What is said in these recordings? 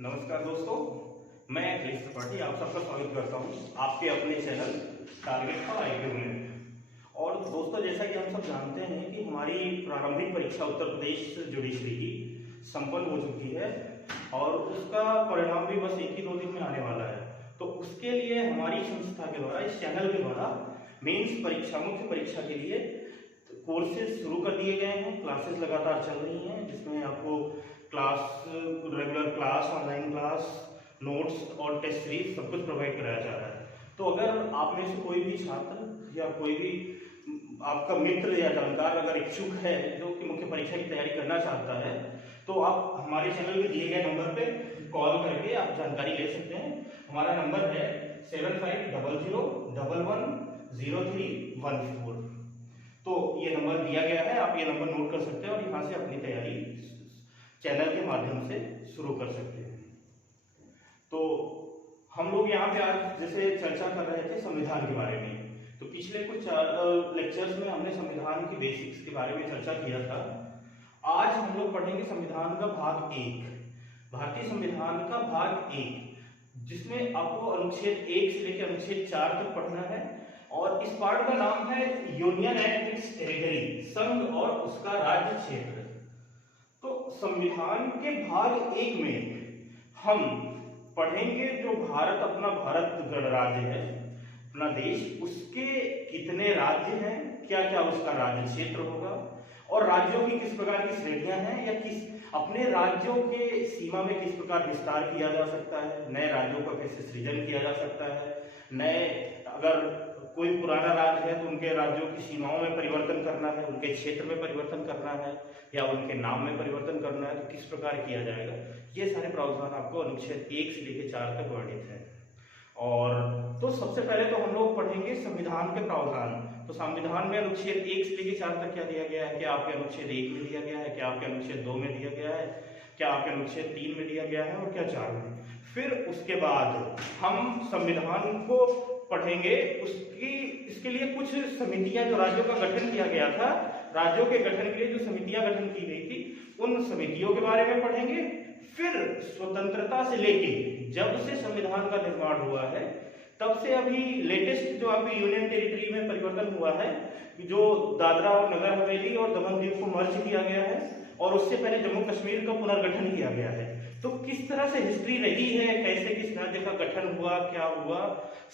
नमस्कार दोस्तों, मैं अखिलेश त्रिपाठी आप सबका स्वागत करता हूं आपके अपने चैनल टारगेट फॉर IQ में। और दोस्तों, जैसा कि हम सब जानते हैं कि हमारी प्रारंभिक परीक्षा उत्तर प्रदेश जुडिशरी की संपन्न हो चुकी है और उसका परिणाम भी बस 1 ही 2 दिन में आने वाला है। तो उसके लिए हमारी संस्था के द्वारा, इस चैनल के द्वारा मेंस परीक्षा, मुख्य परीक्षा के लिए कोर्सेज शुरू कर दिए गए हैं। क्लासेस लगातार चल रही हैं जिसमें आपको regular class, online class, notes और टेस्ट सीरीज सब कुछ प्रोवाइड कराया जा रहा है। तो अगर आप में से कोई भी छात्र या कोई भी आपका मित्र या जानकार अगर इच्छुक है जो कि मुख्य परीक्षा की तैयारी करना चाहता है, तो आप हमारे चैनल में दिए गए नंबर पे कॉल करके आप जानकारी ले सकते हैं। हमारा नंबर है 7500110314। तो ये नंबर दिया गया है, आप ये नंबर नोट कर सकते हैं और यहाँ से अपनी तैयारी चैनल के माध्यम से शुरू कर सकते हैं। तो हम लोग यहाँ पे आज जैसे चर्चा कर रहे थे संविधान के बारे में, तो पिछले कुछ लेक्चर्स में हमने संविधान की बेसिक्स के बारे में चर्चा किया था। आज हम लोग पढ़ेंगे संविधान का भाग 1, भारतीय संविधान का भाग 1, जिसमें आपको अनुच्छेद 1 से लेकर अनुच्छेद 4 तक पढ़ना है। और इस पार्ट का नाम है यूनियन एंड इट्स टेरिटरी, संघ और उसका राज्य क्षेत्र। तो संविधान के भाग 1 में हम पढ़ेंगे जो भारत, अपना भारत गणराज्य है, अपना देश, उसके कितने राज्य हैं, क्या क्या उसका राज्य क्षेत्र होगा और राज्यों की किस प्रकार की श्रेणियां हैं, या किस अपने राज्यों के सीमा में किस प्रकार विस्तार किया जा सकता है, नए राज्यों का कैसे सृजन किया जा सकता है, नए अगर कोई पुराना राज्य है तो उनके राज्यों की सीमाओं में परिवर्तन करना है, उनके क्षेत्र में परिवर्तन करना है या उनके नाम में परिवर्तन करना है, तो किस प्रकार किया जाएगा। ये सारे प्रावधान आपको अनुच्छेद 1 से लेकर 4 तक वर्णित है। और तो सबसे पहले तो हम लोग पढ़ेंगे संविधान के प्रावधान। तो संविधान में अनुच्छेद 1 से लेकर 4 तक क्या दिया गया है, क्या आपके अनुच्छेद 1 में दिया गया है, क्या आपके अनुच्छेद 2 में दिया गया है, क्या आपके अनुच्छेद 3 में दिया गया है और क्या 4 में। फिर उसके बाद हम संविधान को पढ़ेंगे, इसके लिए कुछ समितियां जो राज्यों का गठन किया गया था, राज्यों के गठन के लिए जो समितियां गठन की गई थी, उन समितियों के बारे में पढ़ेंगे। फिर स्वतंत्रता से लेके जब से संविधान का निर्माण हुआ है तब से अभी लेटेस्ट जो अभी यूनियन टेरिटरी में परिवर्तन हुआ है, जो दादरा और नगर हवेली और दमन दीव को मर्ज किया गया है और उससे पहले जम्मू कश्मीर का पुनर्गठन किया गया है। तो किस तरह से हिस्ट्री रही है, कैसे किस राज्य का गठन हुआ, क्या हुआ,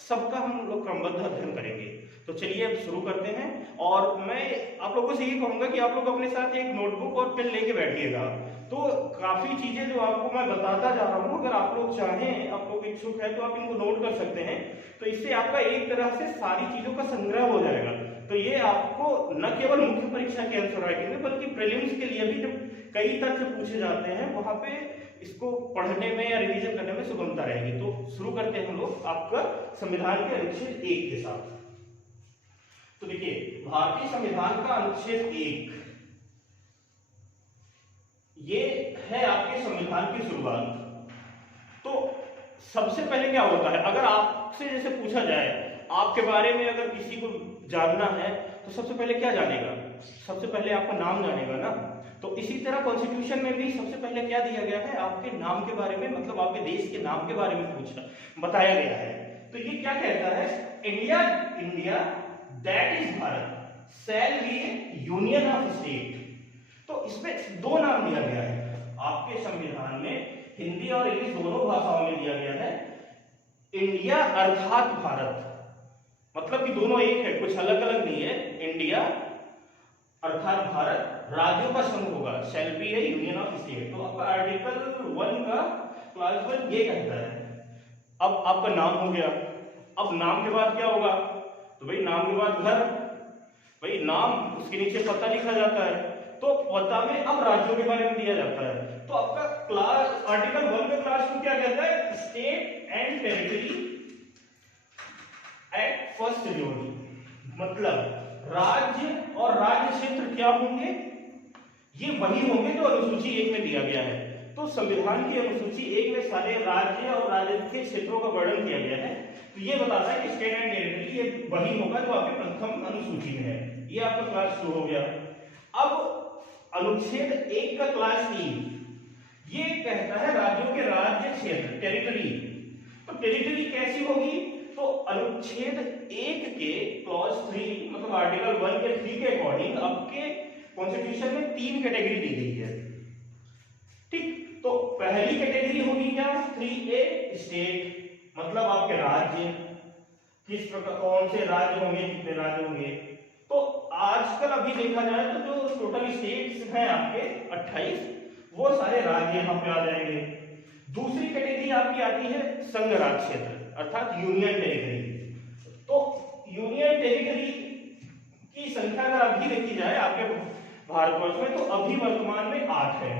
सबका हम लोग क्रमबद्ध अध्ययन करेंगे। तो चलिए अब शुरू करते हैं। और मैं आप लोगों से ये कहूंगा कि आप लोग अपने साथ एक नोटबुक और पेन लेके बैठिएगा। तो काफी चीजें जो आपको मैं बताता जा रहा हूँ, अगर आप लोग चाहें, आप लोग इच्छुक है तो आप इनको नोट कर सकते हैं। तो इससे आपका एक तरह से सारी चीजों का संग्रह हो जाएगा। तो ये आपको न केवल मुख्य परीक्षा के आंसर राइटिंग में बल्कि प्रीलिम्स के लिए भी जब कई तथ्य पूछे जाते हैं वहां पे इसको पढ़ने में या रिवीजन करने में सुगमता रहेगी। तो शुरू करते हैं हम लोग आपका संविधान के अनुच्छेद 1 के साथ। तो देखिए, भारतीय संविधान का अनुच्छेद 1 ये है आपके संविधान की शुरुआत। तो सबसे पहले क्या होता है, अगर आपसे जैसे पूछा जाए आपके बारे में, अगर किसी को जानना है तो सबसे पहले क्या जानेगा, सबसे पहले आपका नाम जानेगा ना। तो इसी तरह कॉन्स्टिट्यूशन में भी सबसे पहले क्या दिया गया है, आपके नाम के बारे में, मतलब आपके देश के नाम के बारे में बताया गया है। तो ये क्या कहता है, India that is Bharat shall be A union of state. तो इसमें 2 नाम दिया गया है आपके संविधान में, हिंदी और इंग्लिश दोनों भाषाओं में दिया गया है। इंडिया अर्थात भारत, मतलब कि दोनों एक है, कुछ अलग अलग नहीं है। इंडिया अर्थात भारत, राज्यों का संघ होगा, shall be A union of state. तो आपका आर्टिकल 1 का क्लास 1 ये कहता है। अब आपका नाम हो गया, अब नाम के बाद क्या होगा, तो भाई नाम के बाद घर, भाई नाम, उसके नीचे पता लिखा जाता है। तो पता में अब राज्यों के बारे में दिया जाता है। तो आपका क्लास आर्टिकल 1 का क्लास 2 क्या कहता है, state and territory at first schedule, मतलब राज्य और राज्य क्षेत्र क्या होंगे, ये वही होंगे जो अनुसूची 1 में दिया गया है। तो संविधान की अनुसूची 1 में सारे राज्य और राज्य के क्षेत्रों का वर्णन किया गया है। तो ये बताता है कि स्टेट एंड टेरिटरी ये वही होगा जो आपके प्रथम अनुसूची में है। ये आपका क्लास 2 हो गया। अब अनुच्छेद 1 का क्लास 3 ये कहता है राज्यों के राज्य क्षेत्र टेरिटरी। तो टेरिटरी कैसी होगी? तो अनुच्छेद 1 के क्लॉज 3 मतलब आर्टिकल 1 के 3 के अकॉर्डिंग आपके कॉन्स्टिट्यूशन में 3 कैटेगरी दी गई है। ठीक, तो पहली कैटेगरी होगी क्या? 3A स्टेट, मतलब आपके राज्य, किस प्रकार कौन से राज्य होंगे, कितने राज्य होंगे। तो आजकल अभी देखा जाए तो जो टोटल स्टेट्स हैं आपके 28, वो सारे राज्य यहाँ पे आ जाएंगे। दूसरी कैटेगरी आपकी आती है संघ राज क्षेत्र अर्थात यूनियन टेरिटरी। तो यूनियन टेरिटरी की संख्या अगर अभी देखी जाए आपके भारतवर्ष में तो अभी वर्तमान में 8 है,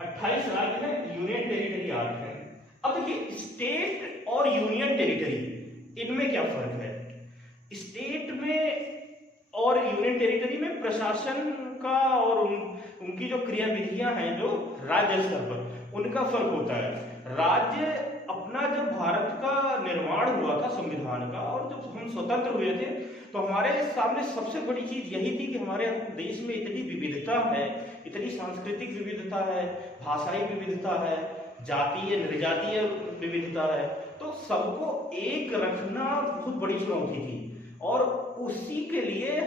28 राज्य है, यूनियन टेरिटरी 8 है। अब देखिए स्टेट और यूनियन टेरिटरी इनमें क्या फर्क है? स्टेट में और यूनियन टेरिटरी में प्रशासन का और उनकी जो क्रियाविधियां हैं जो राज्य स्तर पर उनका फर्क होता है। राज्य अपना जब भारत का निर्माण हुआ था संविधान का और जब हम स्वतंत्र हुए थे तो हमारे सामने सबसे बड़ी चीज यही थी कि हमारे देश में इतनी विविधता है, इतनी सांस्कृतिक विविधता है, भाषाई विविधता है, जातीय निर्जातीय विविधता है, तो सबको एक रखना बहुत बड़ी चुनौती थी। और उसी के लिए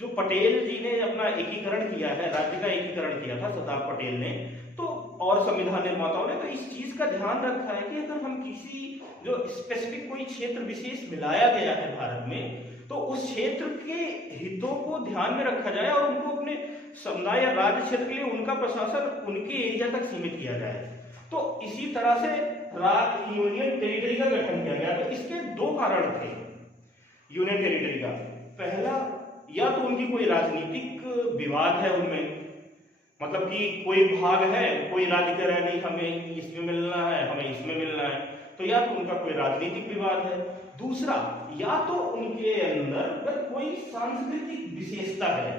जो पटेल जी ने अपना एकीकरण किया है, राज्य का एकीकरण किया था सरदार पटेल ने, तो और संविधान निर्माताओं ने तो इस चीज का ध्यान रखा है कि अगर हम किसी जो स्पेसिफिक कोई क्षेत्र विशेष मिलाया गया है भारत में तो उस क्षेत्र के हितों को ध्यान में रखा जाए और उनको अपने समुदाय या राज्य क्षेत्र के लिए उनका प्रशासन उनके एरिया तक सीमित किया जाए। तो इसी तरह से यूनियन टेरिटरी का गठन किया गया। तो इसके दो कारण थे यूनियन टेरिटरी का। पहला, या तो उनकी कोई राजनीतिक विवाद है उनमें, मतलब कि कोई भाग है, कोई राज्य कह रहा है नहीं हमें इसमें मिलना है, हमें इसमें मिलना है, तो या तो उनका कोई राजनीतिक विवाद है। दूसरा, या तो उनके अंदर कोई सांस्कृतिक विशेषता है,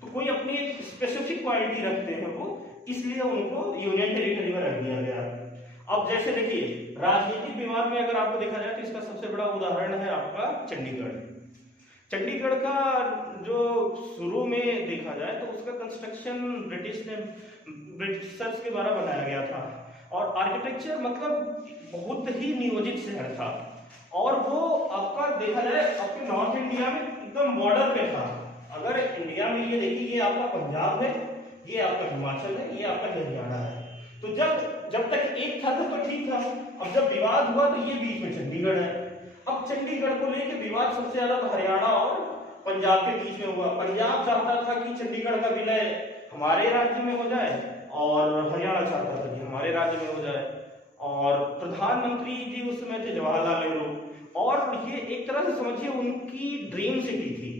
तो कोई अपनी एक स्पेसिफिक क्वालिटी रखते हैं वो, इसलिए उनको यूनियन टेरिटरी में रख दिया गया। अब जैसे देखिए राजनीतिक विवाद में अगर आपको देखा जाए तो इसका सबसे बड़ा उदाहरण है आपका चंडीगढ़। चंडीगढ़ का जो शुरू में देखा जाए तो उसका कंस्ट्रक्शन ब्रिटिशर्स के द्वारा बनाया गया था और आर्किटेक्चर मतलब बहुत ही नियोजित शहर था और वो आपका देखा जाए आपके नॉर्थ इंडिया में एकदम बॉर्डर पे था। अगर इंडिया में ये देखिए ये आपका पंजाब है, ये आपका हिमाचल है, ये आपका हरियाणा है, तो जब तक एक था तो ठीक था। अब जब विवाद हुआ तो ये बीच में चंडीगढ़ है। अब चंडीगढ़ को लेकर विवाद सबसे ज्यादा हरियाणा और पंजाब के बीच में हुआ। पंजाब चाहता था कि चंडीगढ़ का विलय हमारे राज्य में हो जाए और हरियाणा चाहता था कि हमारे राज्य में हो जाए। और प्रधानमंत्री जी उस समय थे जवाहरलाल नेहरू, और ये एक तरह से समझिए उनकी ड्रीम सिटी थी,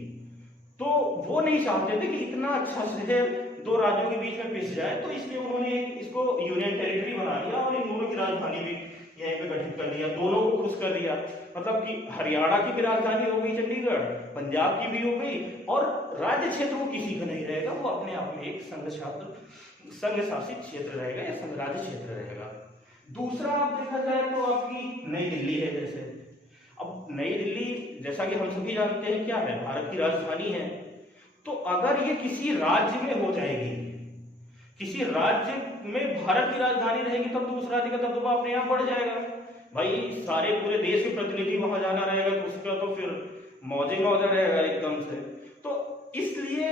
तो वो नहीं चाहते थे कि इतना अच्छा शहर दो राज्यों के बीच में पिस जाए, तो इसलिए उन्होंने इसको यूनियन टेरिटरी बना दिया और इन दोनों की राजधानी भी यहीं पे गठित कर दिया, दोनों को खुश कर दिया। मतलब कि हरियाणा की भी राजधानी हो गई चंडीगढ़, पंजाब की भी हो गई, और राज्य क्षेत्र वो किसी का नहीं रहेगा, वो अपने आप में एक संघ शासित क्षेत्र रहेगा या संघ राज्य क्षेत्र रहेगा। दूसरा आप देखा जाए तो आपकी नई दिल्ली है। जैसे अब नई दिल्ली जैसा कि हम सभी जानते हैं क्या है, भारत की राजधानी है, तो अगर ये किसी राज्य में हो जाएगी, किसी राज्य में भारत की राजधानी रहेगी, तब तो उस राज्य का दबदबा अपने आप बढ़ जाएगा। भाई सारे पूरे देश के प्रतिनिधि वहां जाना रहेगा तो उसका तो फिर मौजे मौजा रहेगा एकदम से। तो इसलिए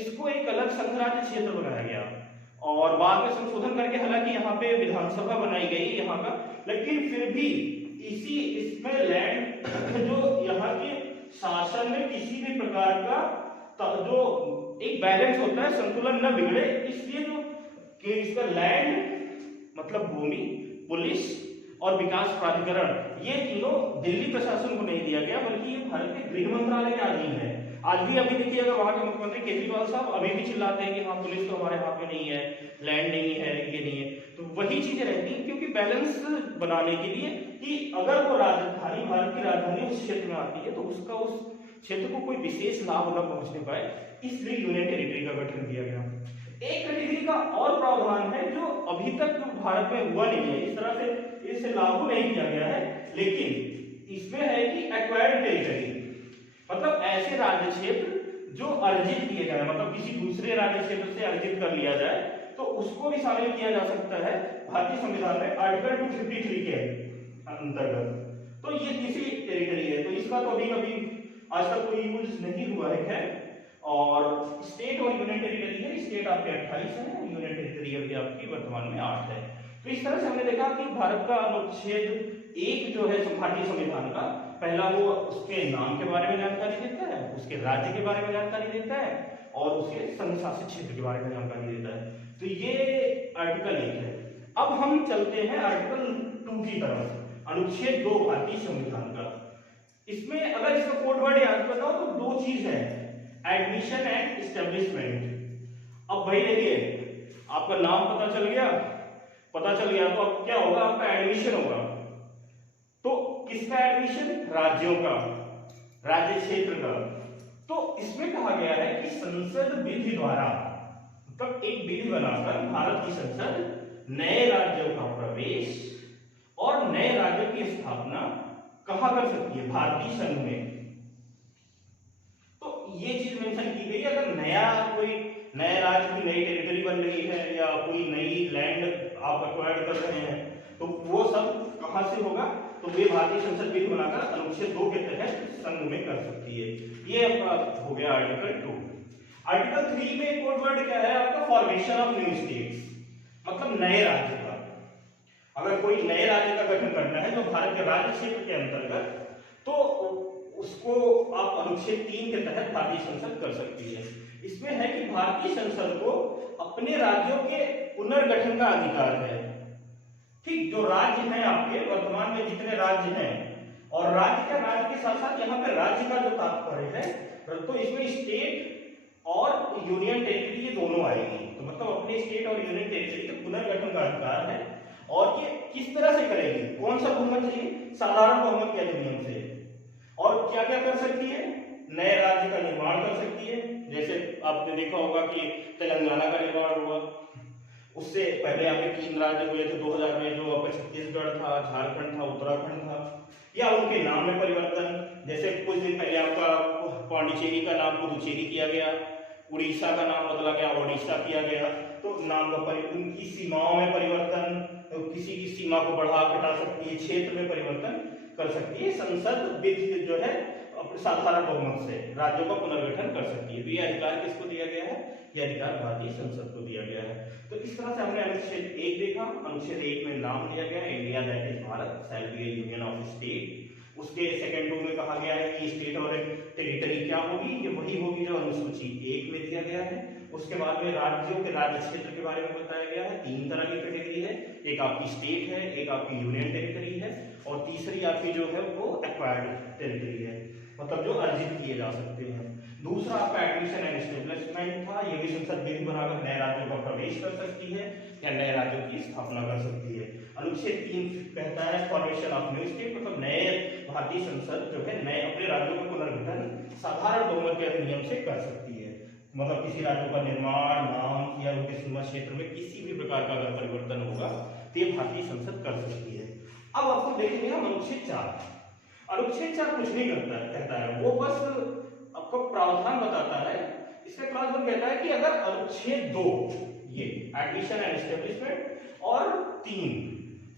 इसको एक अलग संघ राज्य क्षेत्र बनाया गया और बाद में संशोधन करके हालांकि यहाँ पे विधानसभा बनाई गई यहाँ का, लेकिन फिर भी इसमें लैंड जो यहाँ के शासन में किसी भी प्रकार का जो एक बैलेंस होता है, संतुलन न बिगड़े, इसलिए जो कि इसका लैंड मतलब भूमि, पुलिस और विकास प्राधिकरण, ये तीनों दिल्ली प्रशासन को नहीं दिया गया, बल्कि ये भारत के गृह मंत्रालय के अधीन है। आज भी अभी देखिए अगर वहां के मुख्यमंत्री केजरीवाल साहब अभी भी चिल्लाते हैं कि हाँ पुलिस तो हमारे हाथ में नहीं है, लैंड नहीं है, ये नहीं है, तो वही चीजें रहती हैं क्योंकि बैलेंस बनाने के लिए कि अगर वो राजधानी भारत की राजधानी उस क्षेत्र में आती है तो उसका उस क्षेत्र को कोई विशेष लाभ न पहुंचने पाए, इसलिए यूनियन टेरिटरी का गठन किया गया। एक कैटेगरी का और प्रावधान है जो अभी तक भारत में हुआ नहीं है, इस तरह से इसे लागू नहीं किया गया है, लेकिन इसमें है कि एक्वायर्ड टेरिटरी, मतलब ऐसे राज्य क्षेत्र जो अर्जित किए जाए, मतलब किसी दूसरे राज्य क्षेत्र से अर्जित कर लिया जाए, तो उसको भी शामिल किया जा सकता है भारतीय संविधान में आर्टिकल 253 के अंतर्गत। तो ये तीसरी टेरिटरी है, तो इसका तो अभी कभी आज तक कोई यूज नहीं हुआ है। खैर, और स्टेट और यूनियन टेरिटरी है, स्टेट आपके 28 है, यूनियन टेरिटरी अभी आपकी वर्तमान में 8 है। तो इस तरह से हमने देखा कि भारत का अनुच्छेद 1 जो है भारतीय संविधान का, पहला वो उसके नाम के बारे में जानकारी देता है, उसके राज्य के बारे में जानकारी देता है और उसके संघ शासित क्षेत्र के बारे में जानकारी देता है। तो ये आर्टिकल 1 है। अब हम चलते हैं आर्टिकल 2 की तरफ, अनुच्छेद 2 भारतीय संविधान का। इसमें अगर इसका कोड वर्ड याद करना हो तो दो चीज है, एडमिशन एंड एस्टेब्लिशमेंट। अब भाई देखिए, आपका नाम पता चल गया तो अब क्या होगा, आपका एडमिशन होगा। तो किसका एडमिशन? राज्यों का, राज्य क्षेत्र का। तो इसमें कहा गया है कि संसद विधि द्वारा, मतलब एक विधि बनाकर भारत की संसद नए राज्यों का प्रवेश और नए राज्यों की स्थापना कहां कर सकती है? भारतीय संघ में। तो ये चीज मेंशन की गई, अगर कोई नया राज्य की नई टेरिटरी बन रही है या कोई नई लैंड आप एक्वायर्ड कर रहे हैं, तो वो सब कहां से होगा? तो वे भारतीय संसद विधि बनाकर अनुच्छेद 2 के तहत संघ में कर सकती है। ये आपका हो गया आर्टिकल 2। आर्टिकल 3 में कोड वर्ड क्या है आपका? फॉर्मेशन ऑफ न्यू स्टेट्स, मतलब नए राज्य का। अगर कोई नए राज्य का गठन करना है जो भारत के राज्य क्षेत्र के अंतर्गत, तो उसको आप अनुच्छेद 3 के तहत भारतीय संसद कर सकती है। इसमें है कि भारतीय संसद को अपने राज्यों के पुनर्गठन का अधिकार है। ठीक, जो राज्य हैं आपके वर्तमान में जितने राज्य हैं, और राज्य के साथ साथ यहाँ पे राज्य का जो तात्पर्य है, तो इसमें स्टेट और यूनियन टेरिटरी ये दोनों आएगी। तो मतलब अपने स्टेट और यूनियन टेरिटरी के पुनर्गठन का अधिकार है। और ये किस तरह से करेगी? कौन सा बहुमत चाहिए? साधारण बहुमत के अधिनियम से। और क्या क्या कर सकती है? नए राज्य का निर्माण कर सकती है। जैसे आपने देखा होगा कि तेलंगाना का निर्माण हुआ, उससे पहले आपके 3 राज्य हुए थे 2000 में, जो आपका छत्तीसगढ़ था, झारखंड था, उत्तराखंड था, या उनके नाम में परिवर्तन। जैसे कुछ दिन पहले आपका पांडिचेरी का नाम पुदुचेरी किया गया, उड़ीसा का नाम बदला गया, ओडिशा किया गया। तो नाम का परिवर्तन, उनकी सीमाओं में परिवर्तन, तो किसी की सीमा को बढ़ा घटा सकती है, क्षेत्र में परिवर्तन कर सकती है। संसद विधि जो है अपने साधारण बहुमत से राज्यों का पुनर्गठन कर सकती है। तो ये अधिकार किसको दिया गया है? ये अधिकार भारतीय संसद को दिया गया है। तो इस तरह से हमने अनुच्छेद 1 देखा। अनुच्छेद 1 में नाम दिया गया India that is Bharat shall be A union of state. उसके सेकंड 2 में कहा गया है कि स्टेट और टेरिटरी क्या होगी? ये वही होगी जो अनुसूची 1 में दिया गया है। उसके बाद में राज्यों के राज्य क्षेत्र के बारे में बताया गया है। 3 तरह की कैटेगरी है, एक आपकी स्टेट है, एक आपकी यूनियन टेरिटरी है, और तीसरी आपकी जो है वो एक्वायर्ड टेरिटरी है, मतलब जो अर्जित किए जा सकते हैं। दूसरा आपका एडमिशन एंड एस्टेब्लिशमेंट था, ये भी संसद विधि बनाकर नए राज्यों का प्रवेश कर सकती है या नए राज्यों की स्थापना कर सकती है। अनुच्छेद 3 कहता है फॉर्मेशन ऑफ न्यू स्टेट, मतलब नए भारतीय संसद जो है नए अपने राज्यों का पुनर्गठन साधारण बहुमत के अधिनियम से कर सकती है। मतलब किसी राज्यों का निर्माण, नाम या उनके सीमा क्षेत्र में किसी भी प्रकार का अगर परिवर्तन होगा तो ये भारतीय संसद कर सकती है। अब आपको देखेंगे हम अनुच्छेद 4। अनुच्छेद 4 कुछ नहीं करता है, कहता है वो बस आपको प्रावधान बताता है। इसका क्लास 1 कहता है कि अगर अनुच्छेद 2 ये एडमिशन एंड एस्टेब्लिशमेंट और 3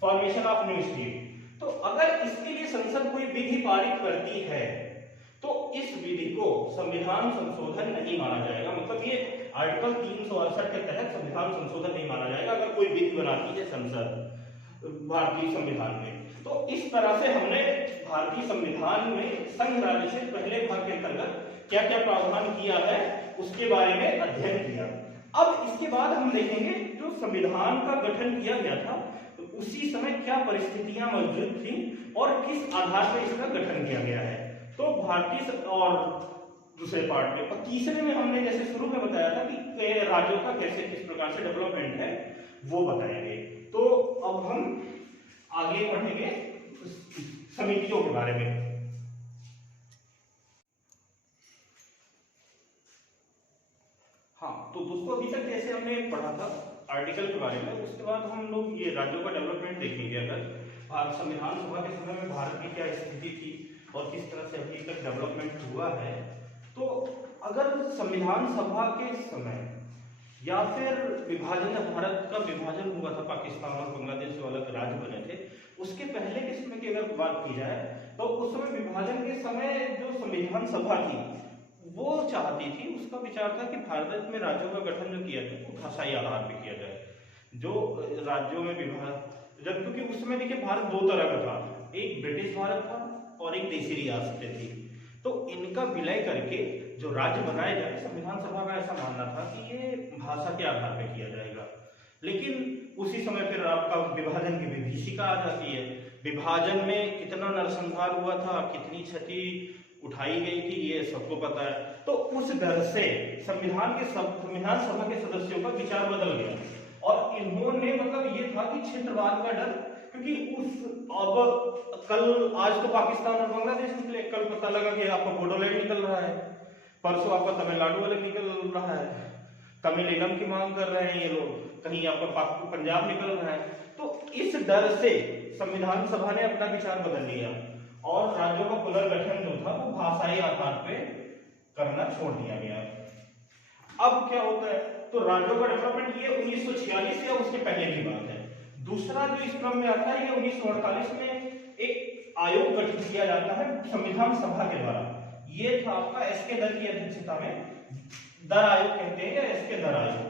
फॉर्मेशन ऑफ न्यू स्टेट, तो अगर इसके लिए संसद कोई विधि पारित करती है तो इस विधि को संविधान संशोधन नहीं माना जाएगा। मतलब ये आर्टिकल 368 के तहत संविधान संशोधन नहीं माना जाएगा अगर कोई विधि बनाती है संसद भारतीय संविधान में। तो इस तरह से हमने भारतीय संविधान में संघ राज्य से पहले भाग के अंतर्गत क्या क्या प्रावधान किया है उसके बारे में अध्ययन किया। अब इसके बाद हम देखेंगे जो संविधान का गठन किया गया था तो उसी समय क्या परिस्थितियां मौजूद थी और किस आधार पर इसका गठन किया गया है। तो भारतीय और दूसरे पार्ट में और तीसरे में हमने जैसे शुरू में बताया था कि राज्यों का कैसे किस प्रकार से डेवलपमेंट है वो बताएंगे। तो अब हम आगे बढ़ेंगे समितियों के बारे में। हाँ, तो दोस्तों अभी तक जैसे हमने पढ़ा था आर्टिकल के बारे में, उसके बाद हम लोग ये राज्यों का डेवलपमेंट देखेंगे। अगर संविधान सभा के समय में भारत की क्या स्थिति थी और किस तरह से अभी तक डेवलपमेंट हुआ है। तो अगर संविधान सभा के समय या फिर विभाजन, जब भारत का विभाजन हुआ था, पाकिस्तान और बांग्लादेश जो अलग राज्य बने थे, उसके पहले के समय की अगर बात की जाए तो उस समय विभाजन के समय जो संविधान सभा थी वो चाहती थी, उसका विचार था कि भारत में राज्यों का गठन जो किया जाए वो भाषाई आधार पर किया जाए। जो राज्यों में विभाजन, जब क्योंकि उस समय देखिए भारत दो तरह का था, एक ब्रिटिश भारत था और एक देशी रियासतें थी। तो इनका विलय करके जो राज्य बनाए जाए, संविधान सभा का ऐसा मानना था कि ये भाषा के आधार पर किया जाएगा। लेकिन उसी समय फिर आपका विभाजन की विभीषिका आ जाती है। विभाजन में कितना नरसंहार हुआ था, कितनी क्षति उठाई गई थी, ये सबको पता है। तो उस डर से संविधान सभा के सदस्यों का विचार बदल गया और इन्होंने, मतलब ये था कि क्षेत्रवाद का डर, क्योंकि अब कल, आज तो पाकिस्तान और बांग्लादेश निकले, कल पता लगा कि आपका बोडोलैंड निकल रहा है, परसों आपका तमिलनाडु अलग निकल रहा है, तमिलनाडु की मांग कर रहे हैं ये लोग, कहीं आपका पंजाब निकल रहा है। तो इस डर से संविधान सभा ने अपना विचार बदल लिया और राज्यों का पुनर्गठन जो था वो भाषाई आधार पे करना छोड़ दिया गया। अब क्या होता है, तो राज्यों का डेवलपमेंट ये 1946 या उसके पहले की बात है। दूसरा जो इस क्रम में आता है, ये 1948 में एक आयोग गठित किया जाता है संविधान सभा के द्वारा। ये था आपका एस.के. दर की अध्यक्षता में, दर आयोग कहते हैं या एस.के. दर आयोग।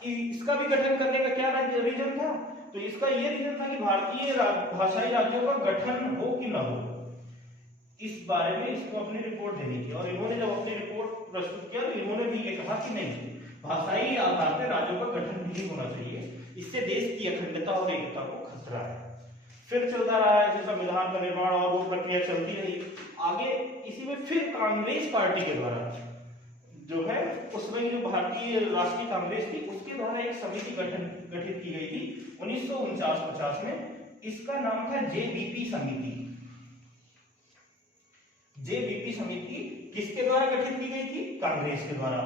इसका भी गठन करने का क्या रीजन था, तो इसका ये रीजन था कि भारतीय भाषाई राज्यों का गठन हो कि न हो, इस बारे में इसको अपनी रिपोर्ट देनी थी। और इन्होंने जब अपनी रिपोर्ट प्रस्तुत किया तो इन्होंने भी ये कहा कि नहीं, भाषाई आधार पर राज्यों का गठन नहीं होना चाहिए, इससे देश की अखंडता और एकता को खतरा है। फिर चलता रहा है संविधान का निर्माण और वो प्रक्रिया चलती रही आगे। इसी में फिर कांग्रेस पार्टी के द्वारा जो है, उसमें जो भारतीय राष्ट्रीय कांग्रेस थी उसके द्वारा एक समिति गठित की गई थी 1949-50 में। इसका नाम था जेबीपी समिति। जेबीपी समिति किसके द्वारा गठित की गई थी, कांग्रेस के द्वारा।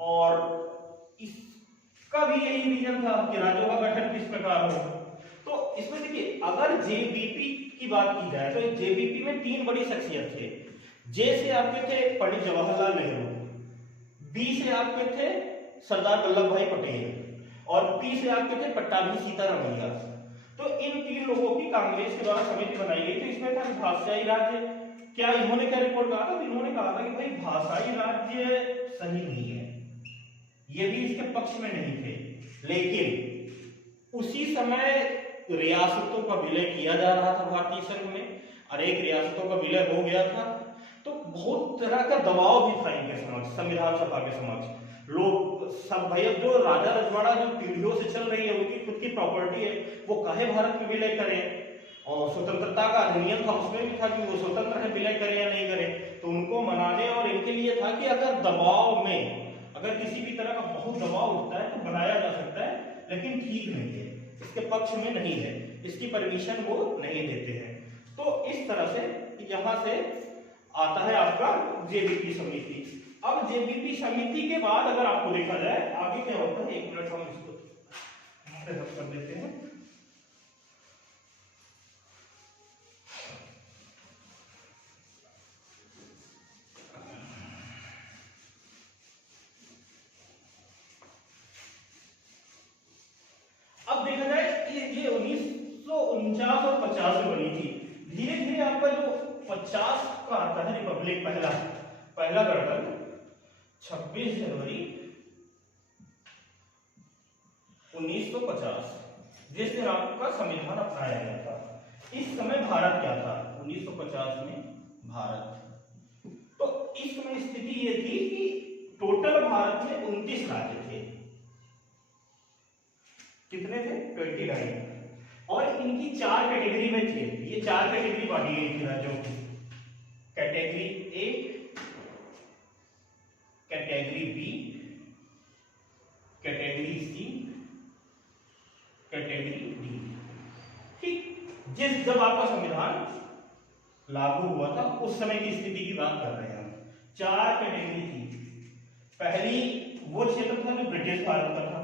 और इसका भी यही रीजन था कि राज्यों का गठन किस प्रकार हो। तो इसमें देखिए, अगर जेबीपी की बात की जाए तो जेबीपी में तीन बड़ी शख्सियत थे। जे से आपके थे पंडित जवाहरलाल नेहरू, बी से आपके थे सरदार वल्लभ भाई पटेल और पी से आपके थे पट्टाभी सीतारमैया। तो इन तीन लोगों की कांग्रेस के द्वारा समिति बनाई गई। तो इसमें था भाषाई राज्य, क्या इन्होंने क्या रिपोर्ट कहा था, इन्होंने कहा था कि भाई भाषाई राज्य सही नहीं है, ये भी इसके पक्ष में नहीं थे। लेकिन उसी समय रियासतों का विलय किया जा रहा था भारतीय संघ में, अनेक रियासतों का विलय हो गया था। तो बहुत तरह का दबाव भी था इनके समक्ष, संविधान सभा के समक्ष। लोग सब भाई, अब जो राजा रजवाड़ा जो पीढ़ियों से चल रही है, उनकी खुद की प्रॉपर्टी है, वो काहे भारत में विलय करें। और स्वतंत्रता का अधिनियम था, उसमें भी था कि वो स्वतंत्र है, विलय करें या नहीं करें। तो उनको मनाने और इनके लिए था कि अगर दबाव में, अगर किसी भी तरह का बहुत दबाव उठता है तो बनाया जा सकता है, लेकिन ठीक नहीं है, इसके पक्ष में नहीं है, इसकी परमिशन वो नहीं देते हैं। तो इस तरह से यहाँ से आता है आपका जेबीपी समिति। अब जेबीपी समिति के बाद अगर आपको देखा जाए आगे क्या होता है, एक मिनट हम इसको कर देते हैं। अब देखा जाए ये 1949 और 50 में बनी थी। धीरे धीरे आपका जो 50 का आता है रिपब्लिक, पहला गणतंत्र 26 जनवरी 1950, जिस दिन आपका संविधान अपनाया गया था। इस समय भारत क्या था 1950 में, भारत, तो इस समय स्थिति ये थी कि टोटल भारत में 29 राज्य थे। कितने थे, 29, और इनकी 4 कैटेगरी में थे। ये 4 कैटेगरी बांटी गई थी राज्यों की, category A, category B, category C, category D. ठीक, जब आपका संविधान लागू हुआ था उस समय की स्थिति की बात कर रहे हैं हम। 4 कैटेगरी थी। पहली वो क्षेत्र था जो ब्रिटिश भारत का था,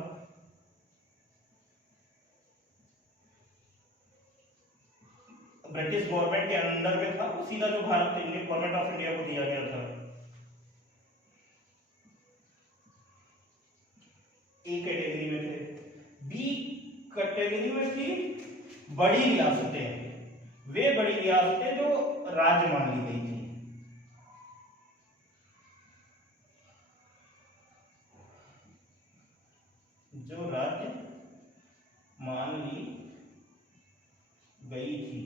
ब्रिटिश गवर्नमेंट के अंडर में था, सीधा जो Bharat Indian government of India को दिया गया था। बड़ी रियासतें, वे बड़ी रियासतें जो राज्य मान ली गई थी। जो राज्य मान ली गई थी,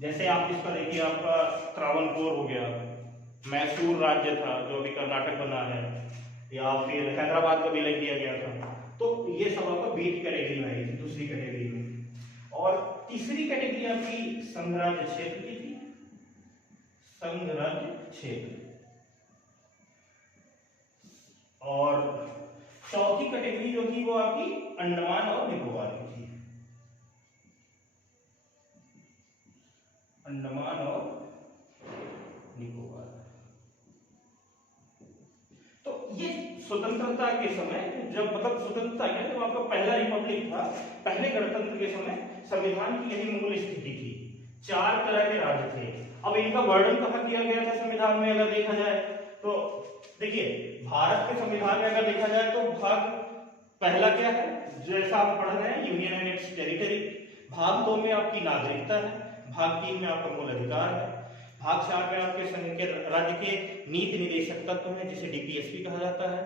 जैसे आप इसका देखिए, आपका त्रावणकोर हो गया, मैसूर राज्य था जो अभी कर्नाटक बना है, या फिर हैदराबाद का विलय किया गया था। तो ये सब आपका बीट कैटेगरी में आई थी, दूसरी कैटेगरी में। और तीसरी कैटेगरी आपकी संघराज्य क्षेत्र की थी, संघराज्य क्षेत्र। और चौथी कैटेगरी जो थी वो आपकी अंडमान और निकोबार की थी, अंडमान और निकोबार। तो ये स्वतंत्रता के समय, जब मतलब स्वतंत्रता क्या, जब आपका पहला रिपब्लिक था, पहले गणतंत्र के समय संविधान की यही मूल स्थिति थी। 4 तरह के राज्य थे। अब इनका वर्णन कहाँ किया गया था संविधान में, अगर देखा जाए तो देखिए, भारत के संविधान में अगर देखा जाए तो भाग पहला क्या है, जैसा आप पढ़ रहे हैं, यूनियन एंड इट्स टेरिटरी। भाग 2 में आपकी नागरिकता है, भाग 3 में आपका मूल अधिकार है, भाग 4 में आपके संघ के राज्य के नीति निदेशक तत्व है जिसे डीपीएसपी कहा जाता है।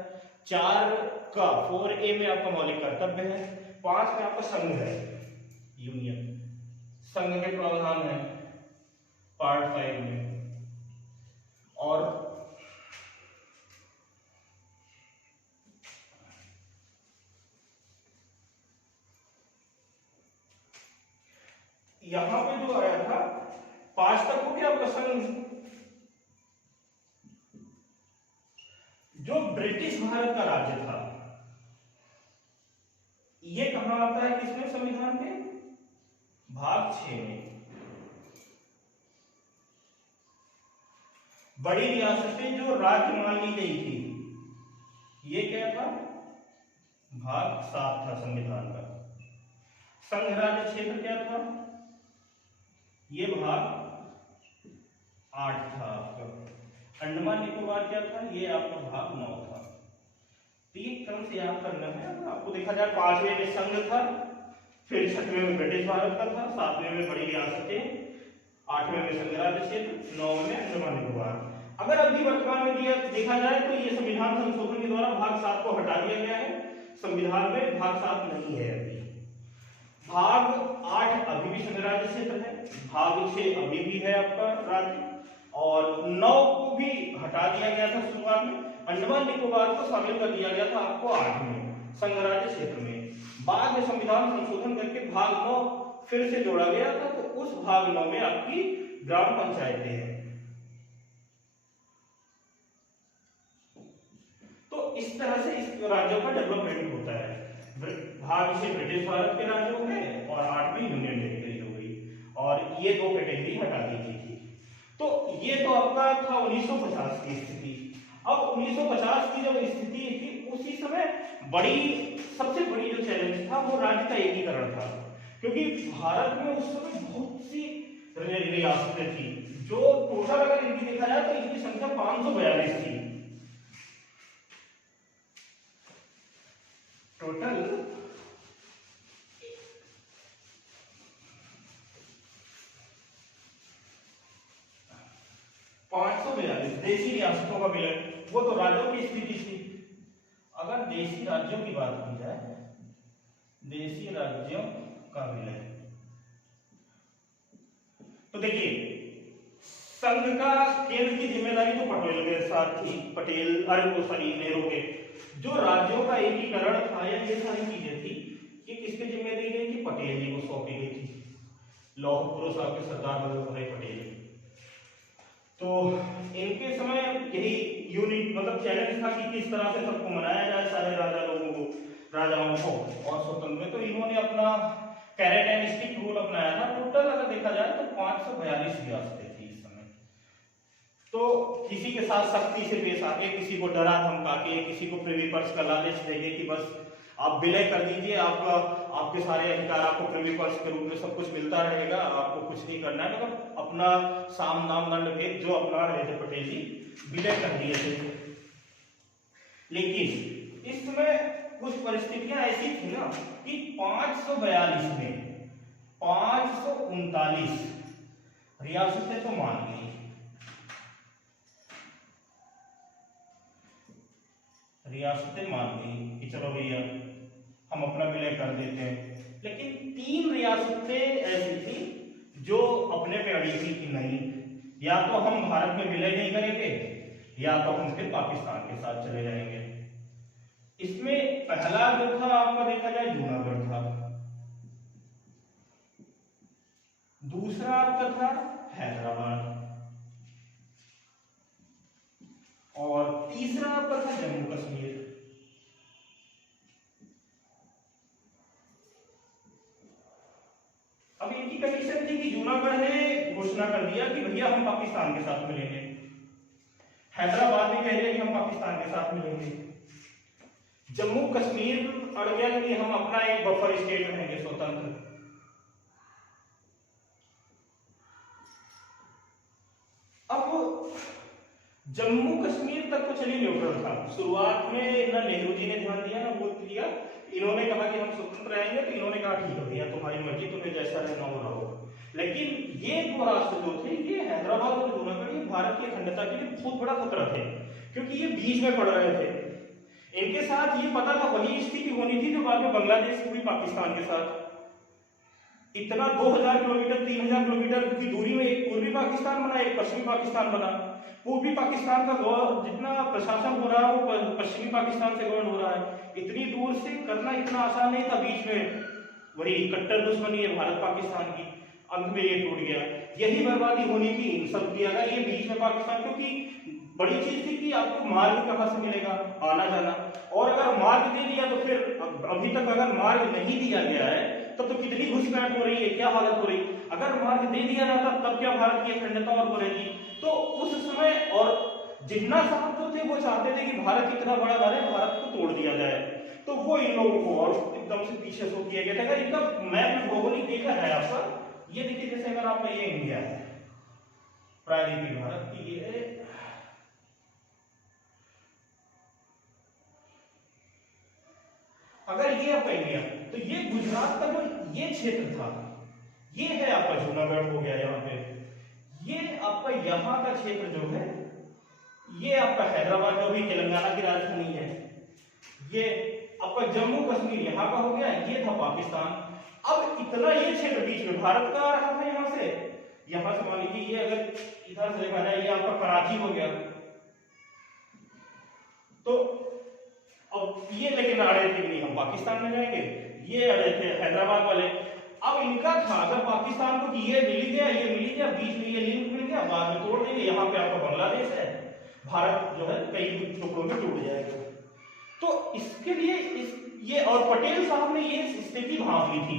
4A में आपका मौलिक कर्तव्य है। 5 में आपका संघ है, यूनियन, संघ के प्रावधान है पार्ट 5 में। और यहां पे जो आया था 5 तक हो गया आपका संघ। जो ब्रिटिश भारत का राज्य था, ये कहां आता है, किसमें, संविधान के भाग 6 में। बड़ी रियासतें जो राज्य मान ली गई थी, ये क्या था, भाग 7 था संविधान का। संघ राज्य क्षेत्र क्या था, ये भाग 8 था आपका। अंडमान निकोबार क्या था, ये आपका भाग 9 था। तो ये क्रम से याद करना है। आपको देखा जाए 5वें में संघ था, फिर 6वें में ब्रिटिश भारत का था, 7वें में बड़ी रियासतें, 8वें में संघ राज्य क्षेत्र, 9वें में अंडमान निकोबार। अगर अभी वर्तमान में देखा जाए तो ये संविधान संशोधन के द्वारा भाग 7 को हटा दिया गया है, संविधान में भाग 7 नहीं है अभी। भाग 8 अभी भी संघ राज्य क्षेत्र है, भाग 6 अभी भी है आपका राज्य, और 9 को भी हटा दिया गया था शुरुआत में। अंडमान निकोबार को शामिल कर दिया गया था आपको 8 में संघ राज्य क्षेत्र में। बाद में संविधान संशोधन करके भाग 9 फिर से जोड़ा गया था, तो उस भाग 9 में आपकी ग्राम पंचायतें हैं। तो इस तरह से इस राज्यों का डेवलपमेंट होता है। भाग 6 ब्रिटिश भारत के राज्य हो गए और 8वीं यूनियन टेरिटरी हो गई, और ये 2 कैटेगरी हटा दी गई थी। तो ये तो आपका था 1950 की स्थिति। अब 1950 की जब स्थिति थी, उसी समय सबसे बड़ी जो चैलेंज था वो राज्य का एकीकरण था, क्योंकि भारत में उस समय बहुत सी रियासतें थी, जो टोटल अगर इनकी देखा जाए तो इनकी संख्या 542 थी टोटल। 542 देशी रियासतों का विलय, वो तो राज्यों की स्थिति थी। अगर देशी राज्यों की बात की जाए, देशी राज्यों का विलय, तो देखिए संघ का केंद्र की जिम्मेदारी तो पटेल के साथ थी, नेहरू के। जो राज्यों का एकीकरण था या ये सारी चीजें थी, ये किसके जिम्मे दी गई थी, पटेल जी को सौंपी गई थी, लौह पुरुष आपके सरदार वल्लभ भाई पटेल। तो इनके समय यही यूनिट मतलब चैलेंज था कि किस तरह से सबको मनाया जाए, सारे राजाओं को और स्वतंत्र। तो इन्होंने अपना कैरेट एंड स्टिक रूल अपनाया था। टोटल अगर देखा जाए तो 542 रियासतें थी इस समय। तो किसी के साथ सख्ती से पेश आके, किसी को डरा धमका के, किसी को प्रिवी पर्स का लालच देके कि बस आप विलय कर दीजिए, आपके सारे अधिकार आपको प्रिवी पर्स के रूप में सब कुछ मिलता रहेगा, आपको कुछ नहीं करना है, मतलब अपना साम दाम दंड भेद जो अपना रहे थे पटेल जी, विलय कर दिए थे। लेकिन इस समय कुछ परिस्थितियां ऐसी थी ना कि 542 539 रियासतें तो मान ली, रियासतें मान ली कि चलो भैया हम अपना विलय कर देते हैं, लेकिन 3 रियासतें ऐसी थी जो अपने पे अड़ी थी कि नहीं, या तो हम भारत में विलय नहीं करेंगे या तो हम फिर पाकिस्तान के साथ चले जाएंगे। इसमें पहला जो था आपका देखा जाए जूनागढ़ था, दूसरा आपका था हैदराबाद, और तीसरा आपका था जम्मू कश्मीर। अब इनकी कंडीशन थी कि जूनागढ़ ने घोषणा कर दिया कि भैया हम पाकिस्तान के साथ मिलेंगे, हैदराबाद ने कह दिया कि हम पाकिस्तान के साथ मिलेंगे, जम्मू कश्मीर अड़ गया कि हम अपना एक बफर स्टेट रहेंगे स्वतंत्र। अब जम्मू कश्मीर तक तो चलिए न्यूट्रल था, शुरुआत में ना नेहरू जी ने ध्यान दिया ना वो दिया, इन्होंने कहा कि हम स्वतंत्र रहेंगे, तो इन्होंने कहा ठीक है भैया तुम्हारी मर्जी, तुम्हें जैसा रहना हो रहो। लेकिन ये दो राष्ट्र जो थे, ये हैदराबाद और जूनागढ़, ये भारत की अखंडता के लिए बहुत बड़ा खतरा थे, क्योंकि ये बीच में पड़ रहे थे। इनके साथ ये पता था वही स्थिति होनी थी जो बाद में बांग्लादेश हुई पाकिस्तान के साथ। इतना 2000 किलोमीटर 3000 किलोमीटर की दूरी में एक पूर्वी पाकिस्तान बना, एक पश्चिमी पाकिस्तान बना। पूर्वी पाकिस्तान का जितना प्रशासन हो रहा है वो पश्चिमी पाकिस्तान से गवर्न हो रहा है। इतनी दूर से करना इतना आसान नहीं था, बीच में वही कट्टर दुश्मनी है भारत पाकिस्तान की, अंत में ये टूट गया। यही बर्बादी होनी थी इन सब की, अगर ये बीच में पाकिस्तान, क्योंकि बड़ी चीज थी कि आपको मार्ग कहां से मिलेगा आना जाना, और अगर मार्ग दे दिया तो फिर अभी तक अगर मार्ग नहीं दिया गया है तब तो कितनी घुसपैठ हो रही है, क्या हालत हो रही। अगर मार्ग दे दिया जाता तब क्या भारत की अखंडता और हो रहेगी। तो उस समय और जिन्ना साहब जो थे वो चाहते थे कि भारत इतना बड़ा ना रहे, भारत को तोड़ दिया जाए, तो वो इन लोगों को और एकदम से पीछे सो किया गया था। अगर इनका मैप भौगोलिक देखा है आपका, ये देखिए जैसे अगर आपका ये इंडिया है, प्रायद्वीपीय भारत की ये अगर ये आपका इंडिया, तो ये गुजरात का जो ये क्षेत्र था, ये है आपका जूनागढ़ हो गया यहाँ पे, ये आपका यहाँ का क्षेत्र जो है ये आपका हैदराबाद जो भी तेलंगाना की राजधानी है, ये आपका जम्मू कश्मीर यहाँ का हो गया, ये था पाकिस्तान। अब इतना ये क्षेत्र बीच में भारत का आ रहा था, यहाँ से मान लीजिए ये अगर इधर से देखा जाए ये आपका कराची हो गया, तो अब ये लेकिन अड़े थे कि नहीं हम पाकिस्तान में जाएंगे, ये अड़े थे हैदराबाद वाले। अब इनका था अगर पाकिस्तान को कि ये मिल गया, ये मिल गया, बीच में ये लिंक मिल गया, बाद में तोड़ देंगे, यहाँ पे आपका बांग्लादेश है, भारत जो है कई टुकड़ों में टूट जाएगा। तो इसके लिए ये और पटेल साहब ने ये स्थिति भांप ली थी,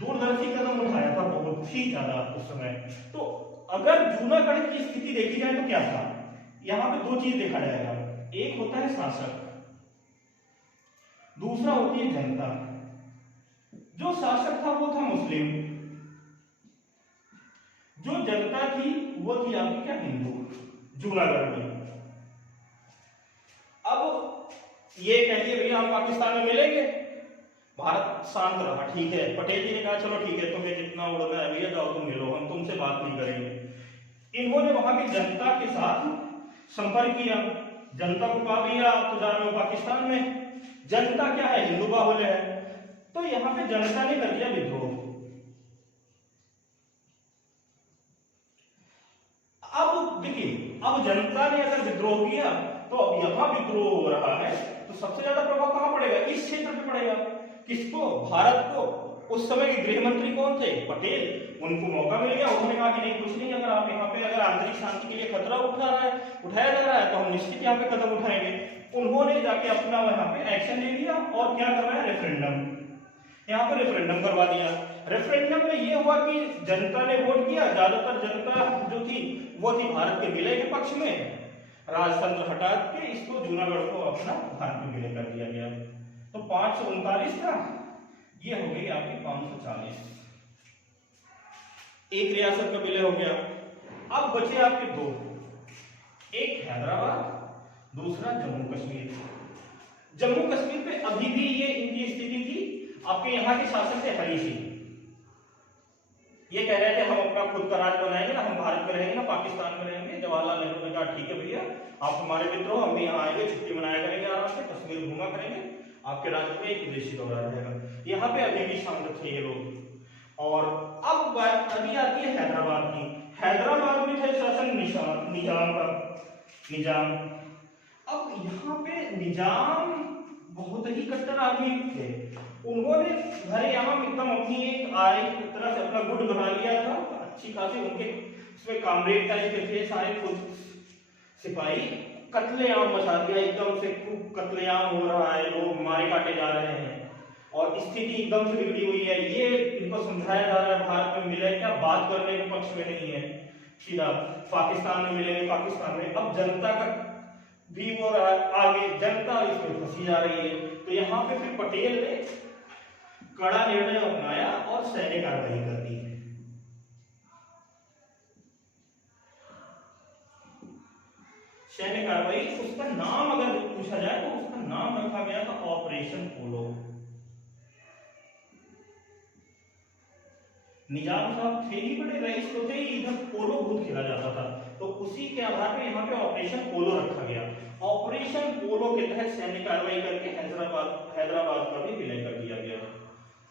दूरदर्शी कदम उठाया था बहुत ही ज्यादा उस समय। तो अगर जूनागढ़ की स्थिति देखी जाए तो क्या था, यहाँ पे दो चीज देखा जाएगा, एक होता है शासक, दूसरा होती है जनता। जो शासक था वो था मुस्लिम, जो जनता थी वो थी आपकी क्या हिंदू जूनागढ़ में। अब ये कहती है भैया हम पाकिस्तान में मिलेंगे, भारत शांत रहा, ठीक है, पटेल जी ने कहा चलो ठीक है तुम्हें जितना उड़ना है भैया जाओ तुम मिलो, हम तुमसे बात नहीं करेंगे। इन्होंने वहां की जनता के साथ संपर्क किया, जनता को कहा भैया आप तो जा रहे हो पाकिस्तान में, जनता क्या है हिंदू बाहुल्य है, तो यहां पे जनता ने कर दिया विद्रोह। अब देखिए, अब जनता ने अगर विद्रोह किया तो अब यहां विद्रोह हो रहा है, तो सबसे ज्यादा प्रभाव कहां पड़ेगा, इस क्षेत्र पे पड़ेगा। किसको, भारत को। उस समय के गृह मंत्री कौन थे, पटेल, उनको मौका मिल गया, उन्होंने कहा कि नहीं कुछ नहीं, अगर आप यहाँ पे अगर आंतरिक शांति के लिए खतरा उठाया जा रहा है तो हम निश्चित यहाँ पे कदम उठाएंगे। उन्होंने जाके अपना वहां पे एक्शन ले लिया और क्या कर रहा है, रेफरेंडम, यहाँ पे रेफरेंडम करवा दिया। रेफरेंडम में ये हुआ कि जनता ने वोट किया, ज्यादातर जनता जो थी वो थी भारत के विलय के पक्ष में, राजतंत्र हटा के इसको जूनागढ़ को अपना भारत में विलय कर दिया गया। तो 539 था, ये हो गई आपकी 540, एक रियासत का विलय हो गया। अब बचे आपके दो, एक हैदराबाद, दूसरा जम्मू कश्मीर। जम्मू कश्मीर पे अभी भी ये इनकी स्थिति थी, आपके यहाँ के शासन से हरी सिंह, ये कह रहे थे हम अपना खुद का राज्य बनाएंगे ना, हम भारत में रहेंगे ना पाकिस्तान में रहेंगे। जवाहरलाल नेहरू ने कहा ठीक है भैया, आप हमारे मित्र हो, हम भी यहाँ आएंगे, छुट्टी मनाया करेंगे, आराम से कश्मीर घूमा करेंगे, आपके राज्य में एक विदेशी दौरा रहेगा। यहाँ पे अभी भी शामिल थे ये लोग। और अब बात अभी आती है हैदराबाद की। हैदराबाद में थे शासन निजाम का, निजाम। अब यहाँ पे निजाम बहुत ही कट्टर आदमी थे। उन्होंने भले यहाँ एकदम अपनी एक आय की तरह से अपना गुट बना लिया था, अच्छी खासी उनके उसमें कामरेड टाइप के थे सारे खुद सिपाही। कत्लेआम मचा दिया, एकदम से खूब कत्लेआम हो रहा है, लोग मारे काटे जा रहे हैं और स्थिति एकदम से बिगड़ी हुई है। ये इनको समझाया जा रहा है भारत में मिले क्या, बात करने के पक्ष में नहीं है, सीधा पाकिस्तान में मिलेंगे, पाकिस्तान में। अब जनता का भी वो आगे, जनता इसमें फंसी जा रही है। तो यहाँ पे फिर पटेल ने कड़ा निर्णय अपनाया और सैन्य कार्रवाई कर दी। सैन्य कार्रवाई, उसका नाम अगर पूछा जाए तो उसका नाम रखा गया था ऑपरेशन पोलो। निजाम साहब थे ही बड़े रईस तो थे, इधर पोलो बहुत खेला जाता था, तो उसी के आधार पे यहाँ पे ऑपरेशन पोलो रखा गया। ऑपरेशन पोलो के तहत सैन्य कार्रवाई करके हैदराबाद का भी विलय कर दिया गया।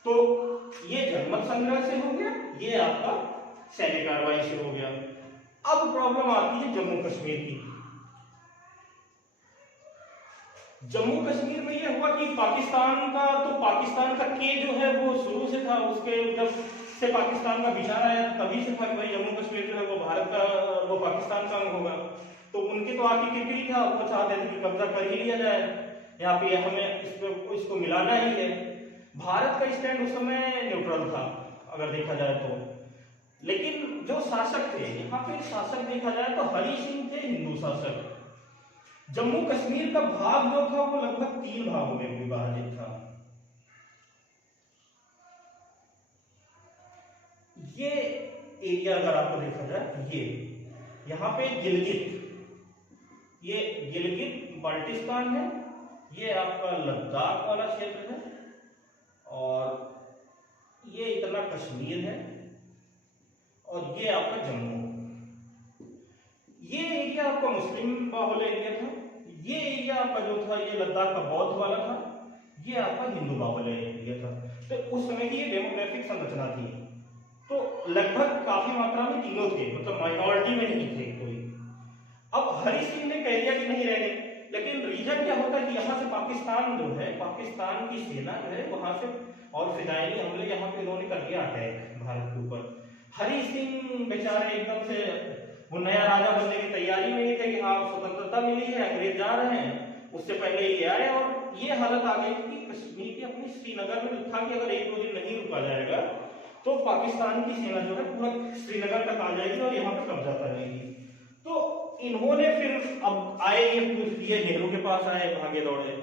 तो ये जनमत संग्रह से हो गया, ये आपका सैन्य कार्रवाई से हो गया। अब प्रॉब्लम आती है जम्मू कश्मीर की। जम्मू कश्मीर में ये हुआ कि पाकिस्तान का के जो है वो शुरू से था, उसके जब से पाकिस्तान का विचार आया तभी से था कि भाई जम्मू कश्मीर जो है वो भारत का, वो पाकिस्तान का अंग होगा। तो उनके तो आपकी किरकिरी था, वो चाहते थे कि कब्जा कर ही लिया जाए, यहाँ पे हमें इसको मिलाना ही है। भारत का स्टैंड उस समय न्यूट्रल था अगर देखा जाए तो। लेकिन जो शासक थे यहाँ पे, शासक देखा जाए तो हरि सिंह थे, हिंदू शासक। जम्मू कश्मीर का भाग जो था वो लगभग 3 भागों में विभाजित था। ये एरिया अगर आपको देखा जाए, ये यहाँ पे ये गिलगित बाल्टिस्तान है, ये आपका लद्दाख वाला क्षेत्र है, और ये इतना कश्मीर है, और ये आपका जम्मू। ये एरिया आपका मुस्लिम बाहुल एरिया था। ये एरिया आपका जो था ये लद्दाख का बौद्ध वाला था, ये आपका हिंदू बाहुल एरिया था। तो उस समय की ये डेमोग्राफिक संरचना थी। तो लगभग काफी मात्रा में तीनों थे, मतलब माइनॉरिटी में नहीं थे कोई। अब हरि सिंह ने कह दिया कि नहीं रहने, लेकिन रीजन क्या होता है कि यहाँ से पाकिस्तान जो है, पाकिस्तान की सेना जो है वहां से, और फिदायनी हमले यहाँ पे इन्होंने कर दिया अटैक भारत के ऊपर। हरि सिंह बेचारे एकदम से वो नया राजा बनने की तैयारी में ही थे कि हाँ स्वतंत्रता मिली है, अंग्रेज जा रहे हैं, उससे पहले ये आए। और ये हालत आ गई कि कश्मीर की अपनी श्रीनगर में था कि अगर 1-2 दिन नहीं रुका जाएगा तो पाकिस्तान की सेना जो है पूरा श्रीनगर तक आ जाएगी और यहाँ पे कब्जा कर लेगी। तो इन्होंने फिर अब आए, ये पूछ लिए, नेहरू के पास आए, भागे दौड़े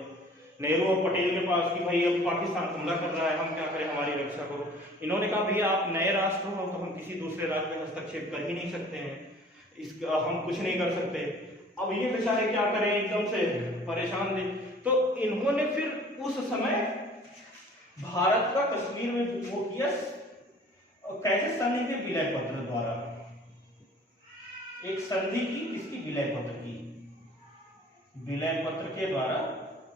नेहरू और पटेल के पास कि भाई अब पाकिस्तान हमला कर रहा है, हम क्या करें, हमारी रक्षा करो। इन्होंने कहा भैया आप नए राष्ट्र हो तो हम किसी दूसरे राज्य में हस्तक्षेप कर ही नहीं सकते हैं, इसका हम कुछ नहीं कर सकते। अब ये बेचारे क्या करें, एकदम से परेशान थे। तो इन्होंने फिर उस समय भारत का कश्मीर में वो किया, कैसे संधि के विलय पत्र द्वारा, एक संधि की, किसकी, विलय पत्र की, विलय पत्र के द्वारा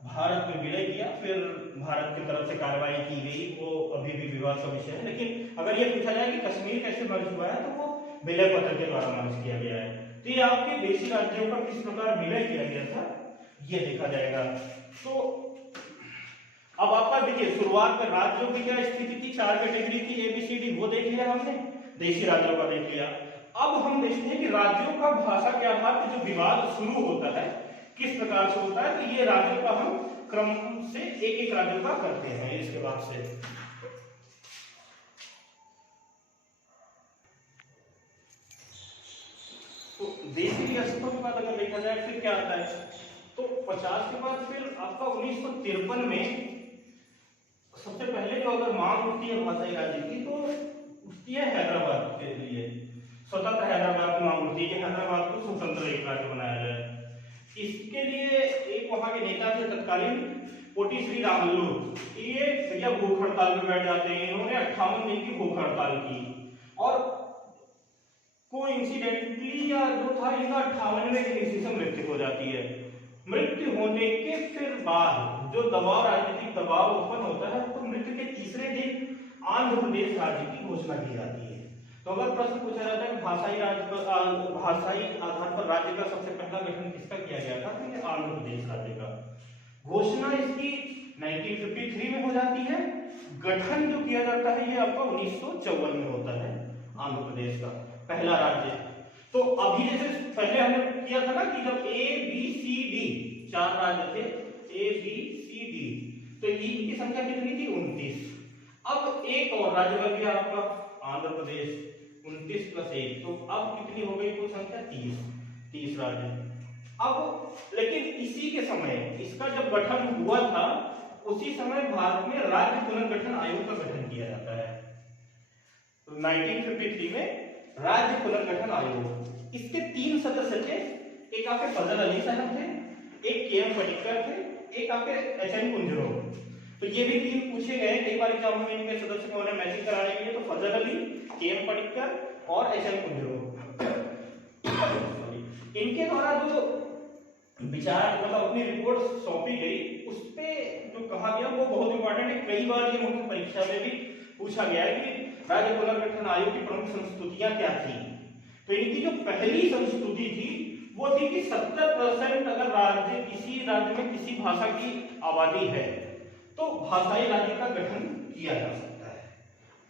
भारत में विलय किया। फिर भारत की तरफ से कार्रवाई की गई, वो अभी भी विवाद का विषय है। लेकिन अगर ये पूछा जाए कि कश्मीर कैसे मर्ज हुआ है तो वो विलय पत्र के द्वारा मर्ज किया गया है। तो ये आपके देशी राज्यों का किस प्रकार विलय किया गया था ये देखा जाएगा। तो अब आपका देखिए शुरुआत में राज्यों की क्या स्थिति थी, 4 कैटेगरी थी, ABCD, वो देख लिया हमने, देशी राज्यों का देख लिया। अब हम देखते हैं कि राज्यों का भाषा के आधार पर जो विवाद शुरू होता है किस प्रकार से होता है। तो ये राज्यों का हम क्रम से एक राज्यों का करते हैं इसके बाद से। तो देशी रियासतों के बाद अगर देखा जाए फिर क्या आता है, तो 50 के बाद फिर आपका 1953 में सबसे पहले जो अगर मांग उठती है भाषाई राज्य की तो उठती है हैदराबाद के लिए, स्वतंत्र हैदराबाद की मांग उठती है कि हैदराबाद को स्वतंत्र एक राज्य बनाया जाए। इसके लिए एक वहां के नेता थे तत्कालीन पोटी श्री रामुलु, ये भैया भूख हड़ताल में बैठ जाते हैं। इन्होंने 58 दिन की भूख हड़ताल की और कोइंसिडेंटली या जो था इनका 58वें दिन इसी से मृत्यु हो जाती है। मृत्यु होने के फिर बाद जो दबाव, राजनीतिक दबाव उत्पन्न होता है, तो मृत्यु के तीसरे दिन आंध्र प्रदेश राज्य की घोषणा की जाती है। तो अगर प्रश्न पूछा जाता है भाषाई आधार पर राज्य का सबसे पहला गठन किसका किया गया था, तो ये आंध्र प्रदेश राज्य का। घोषणा इसकी 1953 में हो जाती है। गठन जो किया जाता है ये आपका 1954 में होता है आंध्र प्रदेश का पहला राज्य। तो अभी जैसे पहले हमने किया था ना कि जब ए बी सी डी 4 राज्य थे, ए बी सी डी, तो इनकी संख्या कितनी थी, 29। अब एक और राज्य बन गया आपका आंध्र प्रदेश, 29 + 1, तो अब कितनी हो गई कुल संख्या, 30 राज्य। अब लेकिन इसी के समय इसका जब गठन हुआ था, उसी समय भारत में राज्य पुनर्गठन आयोग का गठन किया जाता है। तो 1953 में राज्य पुनर्गठन आयोग, इसके 3 सदस्य थे। एक आपके फजल अली साहब थे, एक के एम पटिक्कर थे, एक आपके एच एन कुंजरो। तो ये भी 3 पूछे गए कई बार एग्जाम में इनके सदस्य को उन्हें मैचिंग कराने के लिए। तो फजल अली, के एम पटिक्कर और एच एन कुंजरो, इनके द्वारा जो विचार मतलब अपनी रिपोर्ट सौंपी गई, उस पे जो कहा गया वो बहुत इंपॉर्टेंट है। कई बार ये मुख्य परीक्षा में भी पूछा गया है कि राज्य पुनर्गठन आयोग की प्रमुख संस्तुतियां क्या थी। तो इनकी जो पहली संस्तुति थी वो थी कि 70% अगर राज्य, किसी राज्य में किसी भाषा की आबादी है तो भाषाई राज्य का गठन किया जा सकता है।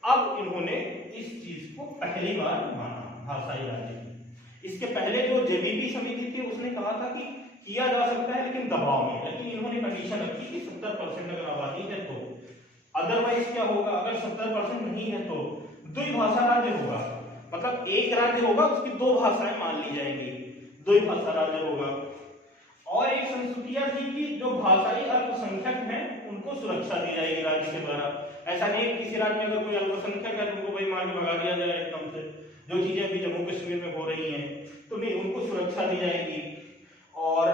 अब इन्होंने इस चीज को पहली बार माना भाषाई राज्य की। इसके पहले जो जेबीपी समिति थी उसने कहा था कि किया जा सकता है लेकिन दबाव में, लेकिन इन्होंने कंडीशन रखी कि 70% अगर आबादी है तो। अदरवाइज क्या होगा, अगर 70% नहीं है तो द्विभाषा राज्य होगा, मतलब एक राज्य होगा उसकी 2 भाषाएं मान ली जाएंगी, द्विभाषा राज्य होगा। और एक संस्तुतियां थी कि जो भाषाई अल्पसंख्यक हैं उनको सुरक्षा दी जाएगी राज्य के द्वारा। ऐसा नहीं किसी राज्य में अगर कोई अल्पसंख्यक है तो उनको भाई मार के भगा दिया जाए एकदम से, जो चीजें अभी जम्मू कश्मीर में हो रही हैं, तो नहीं, उनको सुरक्षा दी जाएगी। और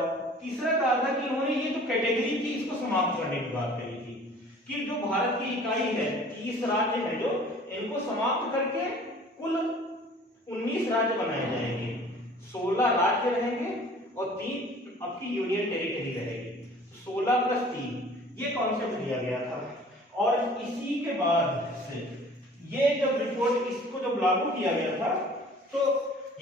तीसरा कहा था कि उन्होंने ये जो कैटेगरी थी इसको समाप्त करने की बात कही थी कि जो भारत की इकाई है 30 राज्य है जो, इनको समाप्त करके कुल 19 राज्य बनाए जाएंगे, 16 राज्य रहेंगे और 3 आपकी यूनियन टेरिटरी रहेगी। 16 + 3 ये कॉन्सेप्ट दिया गया था। और इसी के बाद से ये जब रिपोर्ट इसको जब लागू किया गया था तो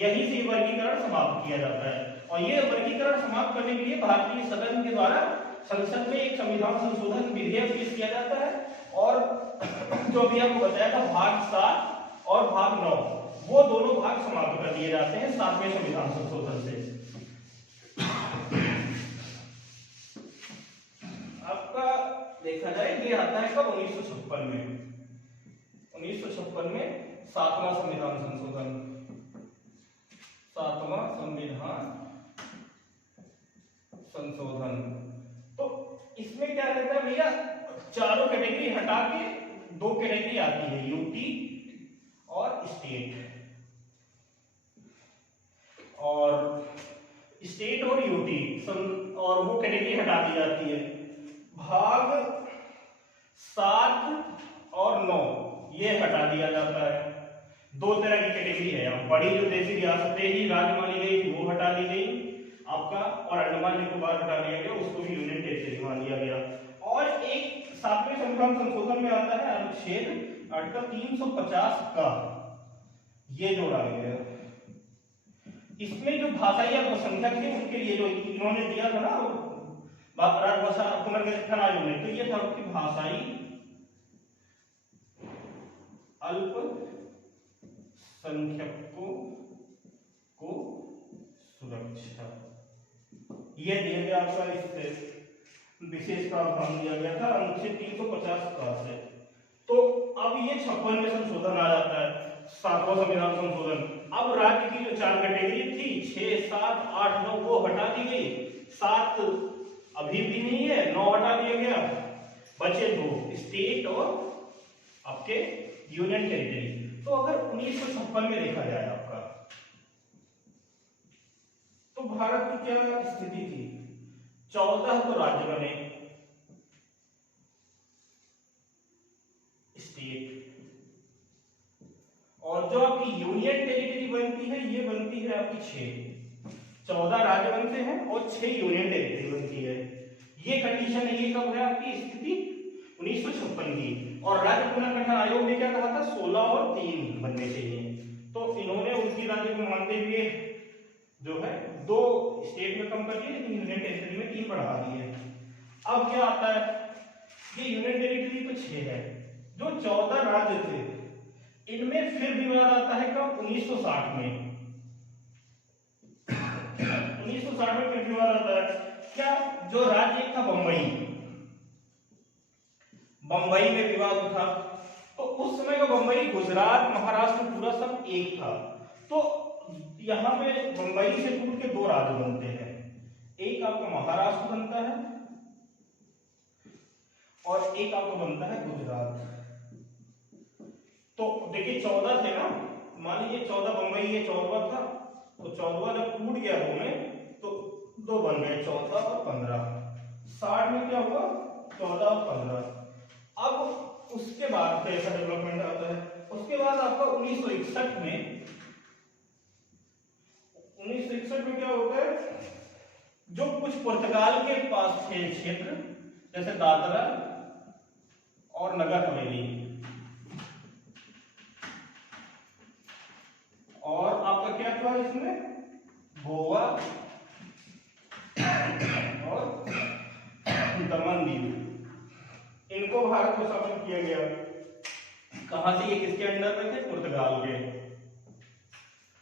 यही से वर्गीकरण समाप्त किया जाता है। और ये वर्गीकरण समाप्त करने के लिए भारतीय सदन के द्वारा संसद में एक संविधान संशोधन विधेयक पेश किया जाता है। और जो अभी आपको बताया था भाग 7 और भाग 9, वो दोनों भाग समाप्त कर दिए जाते हैं 7वें संविधान संशोधन से। आपका देखा जाए ये आता है कब, 1956 में। 1956 में 7वां संविधान संशोधन, 7वां संविधान संशोधन। तो इसमें क्या रहता है भैया, चारों कैटेगरी हटा के 2 कैटेगरी आती है, यूटी और स्टेट। और स्टेट और यूटी और वो कैटेगरी हटा दी जाती है। भाग 7 और 9 ये हटा दिया जाता है। 2 तरह की कैटेगरी है, बड़ी जो देशी रियासतें ही राज्य मानी गई थी वो हटा दी गई आपका, और अंडमान निकोबार हटा दिया गया, उसको भी यूनियन टेरिटरी मान लिया गया। और एक 7वें संविधान संशोधन में आता है अनुच्छेद आर्टिकल 350 का, ये जोड़ा गया। इसमें जो भाषाई अल्पसंख्यक थे उनके लिए जो इन्होंने दिया था ना राजभाषा पुनर्गठन आयोग ने, तो ये था कि भाषाई अल्पसंख्यकों को सुरक्षा, ये दिया गया आपका, इससे विशेष प्रावधान दिया गया था अनुच्छेद 350 का से। तो अब ये 56 में संशोधन आ जाता है, 7वां संविधान संशोधन। अब राज्य की जो 4 कैटेगरी थी 6, 7, 8, 9 वो हटा दी गई, 7 अभी भी नहीं है, 9 हटा दिया गया, बचे 2 स्टेट और आपके यूनियन टेरिटरी। तो अगर 1956 में देखा जाए आपका, तो भारत की क्या स्थिति थी, 14 तो राज्य बने स्टेट, और जो आपकी यूनियन टेरिटरी बनती है ये बनती है आपकी 6, 14 राज्य बनते हैं और 6 यूनियन टेरिटरी बनती है। ये कंडीशन है, ये कब है आपकी स्थिति 1956 की। और राज्य पुनर्गठन आयोग ने क्या कहा था 16 और 3 बनने चाहिए। तो इन्होंने उसी राज्य को मानते हुए जो है 2 स्टेट में कम कर दिए, लेकिन यूनियन टेरिटरी में 3 बढ़ा दिए। अब क्या आता है, ये यूनियन टेरिटरी तो 6 है, जो 14 राज्य थे इनमें फिर विवाद आता है कब 1960 में। 1960 में फिर विवाद आता है क्या, जो राज्य एक था बंबई में विवाद उठा। तो उस समय का बंबई गुजरात महाराष्ट्र पूरा सब एक था। तो यहाँ पे बंबई से टूट के 2 राज्य बनते हैं, एक आपका महाराष्ट्र बनता है और एक आपका बनता है गुजरात। तो देखिए 14 थे ना, मान लीजिए 14 बंबई ये 14वां था, तो 14वां जब टूट गया 2 में तो 2 बन गए 14 और 15। 60 में क्या हुआ 14 और 15। अब उसके बाद कैसा डेवलपमेंट आता है, उसके बाद आपका 1961 में क्या होता है, जो कुछ पुर्तगाल के पास थे क्षेत्र जैसे दादरा और नगर हवेली, और आपका क्या था इसमें गोवा और दमन दीव, इनको भारत को शामिल किया गया। कहां से, ये किसके अंडर में थे, पुर्तगाल के।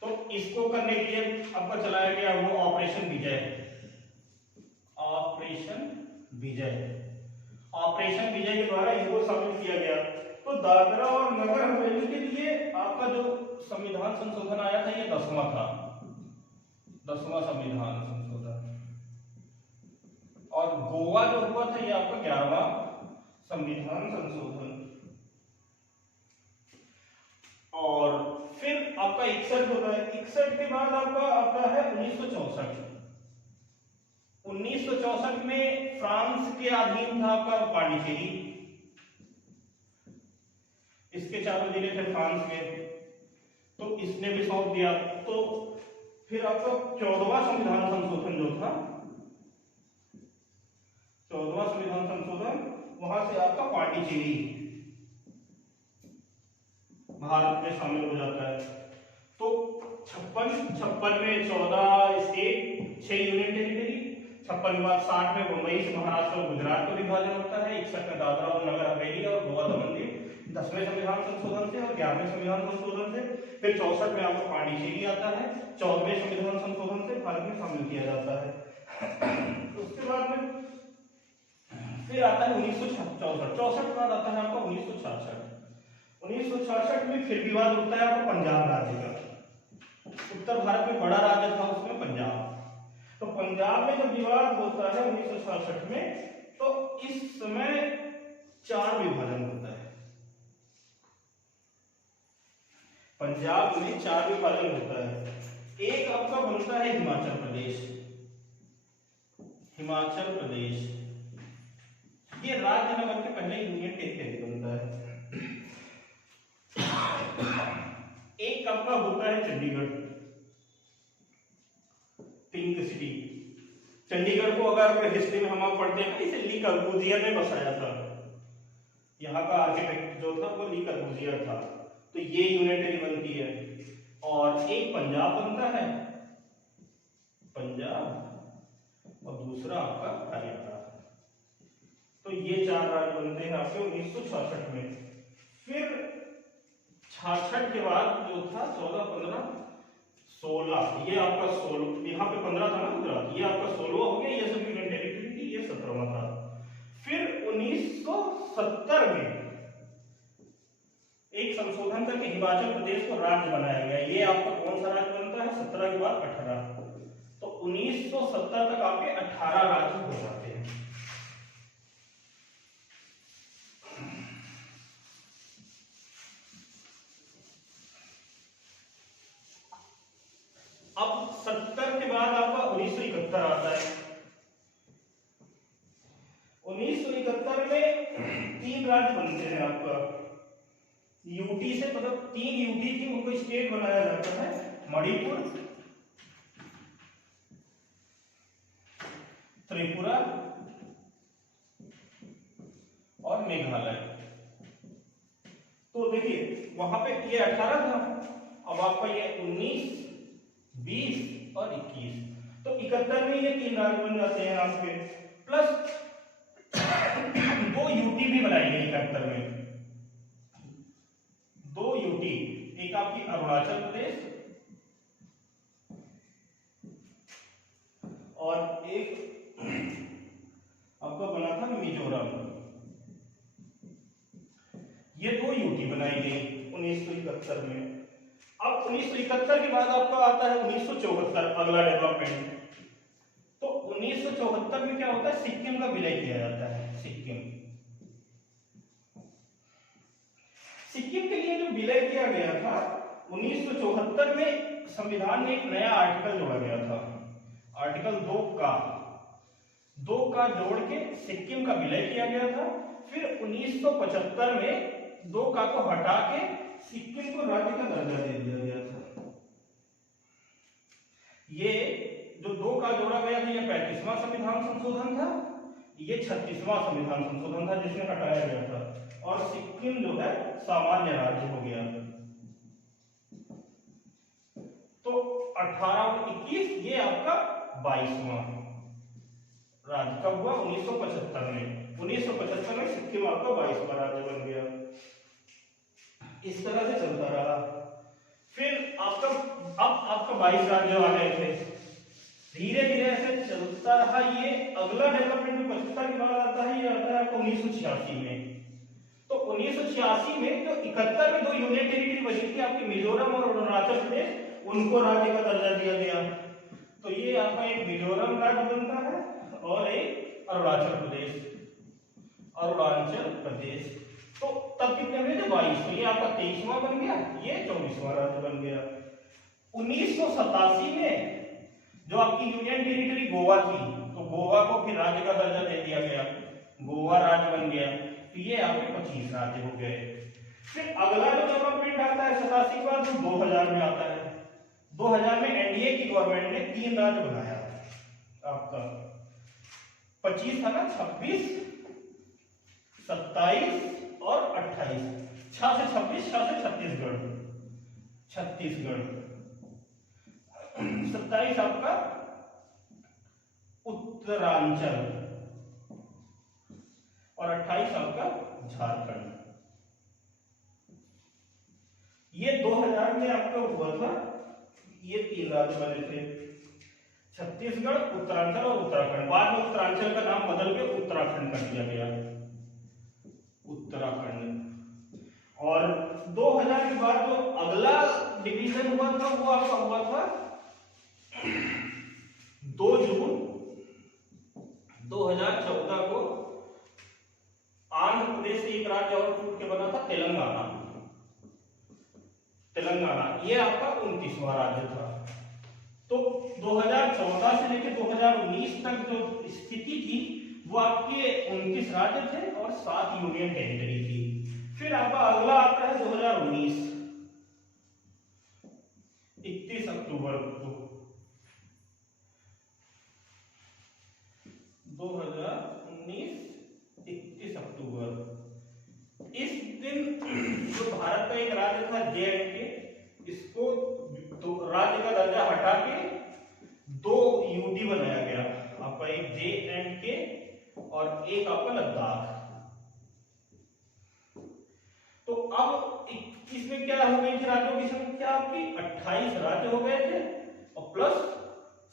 तो इसको करने के लिए आपका चलाया गया वो ऑपरेशन विजय। ऑपरेशन विजय के द्वारा इनको शामिल किया गया। तो दादरा और नगर हवेली के लिए आपका जो संविधान संशोधन आया था ये 10वां था, 10वां संविधान संशोधन। और गोवा जो हुआ था ये आपका 11वां संविधान संशोधन। और फिर आपका 61 होता है। 61 के बाद आपका आता है 1964। 1964 में फ्रांस के अधीन था आपका पांडिचेरी, इसके 4 जिले थे फ्रांस के, तो इसने भी सौंप दिया। तो फिर आपका 14वां संविधान संशोधन जो था, 14वां संविधान संशोधन, वहां से आपका पांडिचेरी भारत में शामिल हो जाता है। तो 56 में 14 स्टेट, 6 यूनियन टेरिटरी। 56 के बाद 60 में मुंबई से महाराष्ट्र और गुजरात का विभाजन होता है। 61 में दादरा और नगर हवेली और गोवा दमन दीव 10वें संविधान संशोधन से और 11वें संविधान संशोधन से। फिर 64 में आपको पांडिचेरी आता है, 14वें संविधान संशोधन से भारत में शामिल किया जाता है। उसके बाद में फिर आता है 1964। 64 के बाद आता है आपका 1966। 1966 में फिर विवाद उठता है आपको पंजाब राज्य का। उत्तर भारत में बड़ा राज्य था उसमें पंजाब। तो पंजाब में जब विवाद होता है 1966 में, तो इस समय 4 विभाजन होता है। पंजाब में 4 विभाजन होता है। एक आपका बनता है हिमाचल प्रदेश। हिमाचल प्रदेश ये राज्य नगर के पहले यूनियन टेरिटरी बनता है। एक आपका होता है चंडीगढ़, पिंक सिटी। चंडीगढ़ को अगर हिस्ट्री में हम आप पढ़ते हैं, इसे ली कर्बूजियर ने बसाया था। यहाँ का आर्किटेक्ट जो था वो ली कर्बूजियर था। तो ये यूनिटरी बनती है। और एक पंजाब बनता है, पंजाब, और दूसरा आपका हरियाणा। तो ये 4 राज्य बनते हैं आपके 1966 में। फिर 66 के बाद जो था 14, 15, 16, ये आपका 16, यहाँ पे 15 था ना गुजरात, ये आपका 16 हो गया। ये सब यूनियन टेरिटरी थी, ये 17वां था। फिर 1970 में एक संशोधन करके हिमाचल प्रदेश को राज्य बनाया गया। ये आपका कौन सा राज्य बनता है 17 के बाद 18। तो 1970 तक आपके 18 राज्य हो जाते हैं। अब 70 के बाद आपका 1971 आता है। 1971 में 3 राज्य बनते हैं आपका, यूटी से मतलब 3 यूटी थी, उनको स्टेट बनाया जाता है, मणिपुर, त्रिपुरा और मेघालय। तो देखिए वहां पे ये 18 था, अब आपका ये 19, 20 और 21, तो 71 में ये 3 राज्य बन जाते हैं आपके, प्लस 2 यूटी भी बनाई गई 71 में, 2 यूटी, एक आपकी अरुणाचल प्रदेश और एक आपका बना था मिजोरम। ये 2 यूटी बनाई गई 1971 में। अब 1971 के बाद आपका आता है 1974, अगला डेवलपमेंट। तो 1974 में क्या होता है, सिक्किम का विलय किया जाता है। सिक्किम के लिए जो विलय किया गया था 1974 में, संविधान में एक नया आर्टिकल जोड़ा गया था, आर्टिकल 2 का जोड़ के सिक्किम का विलय किया गया था। फिर 1975 में 2 को हटा के सिक्किम को राज्य का दर्जा दे दिया गया था। ये जो 2 जोड़ा गया था, ये 35वां संविधान संशोधन था, ये 36वां संविधान संशोधन था जिसमें हटाया गया था, और सिक्किम जो है सामान्य राज्य हो गया। तो 18 और 21 ये आपका 22वां राज्य कब हुआ, 1975 में। 1975 में सिक्किम आपका 22वां राज्य बन गया। इस तरह से चलता रहा। फिर आपका अब आपका 22 राज्य आ गए थे, धीरे धीरे ऐसे चलता रहा। ये अगला डेवलपमेंट 75 के बाद आता है, ये आता है आपको 1986 में। तो 1986 में जो 71 में 2 यूनियन टेरिटरी बची थी आपकी, मिजोरम और अरुणाचल प्रदेश, उनको राज्य का दर्जा दिया गया। तो ये आपका एक मिजोरम राज्य बनता है और एक अरुणाचल प्रदेश। तो तब कितने हुए थे, 22। तो ये आपका 23वां बन गया, ये 24वां राज्य बन गया। 1987 में जो आपकी यूनियन टेरिटरी गोवा थी, तो गोवा को फिर राज्य का दर्जा दे दिया गया, गोवा राज्य बन गया। तो ये आपके 25 राज्य हो गए। फिर अगला जो डेवलपमेंट आता है 87 के बाद, 2000 में आता है। 2000 में एनडीए की गवर्नमेंट ने 3 राज्य बनाया आपका, 25 था ना, 26, 27 और 28। 6 से 26, 6 से छत्तीसगढ़, 27 आपका उत्तरांचल और 28 आपका झारखंड। ये 2000 में आपका हुआ था, ये 3 राज्य बने थे, छत्तीसगढ़, उत्तरांचल और उत्तराखंड। बाद में उत्तरांचल का नाम बदल के उत्तराखंड कर दिया गया, उत्तराखंड। और 2000 के बाद जो अगला डिवीजन हुआ था वो आपका हुआ था 2 जून 2014 को। आंध्र प्रदेश से एक राज्य और छूट के बना था, तेलंगाना। ये आपका 29वां राज्य था। तो 2014 से लेकर 2019 तक जो स्थिति थी वो आपके 29 राज्य थे और 7 यूनियन टेरिटरी थी। फिर आपका अगला आता है 2019, 31 अक्टूबर को 2019, 31 अक्टूबर। इस दिन जो भारत का एक राज्य था JNK, इसको तो राज्य का दर्जा हटा के 2 यूटी बनाया गया आपका, एक JNK और एक आपका लद्दाख। तो अब इसमें क्या हो गई थी, राज्यों की संख्या आपकी 28 राज्य हो गए थे, और प्लस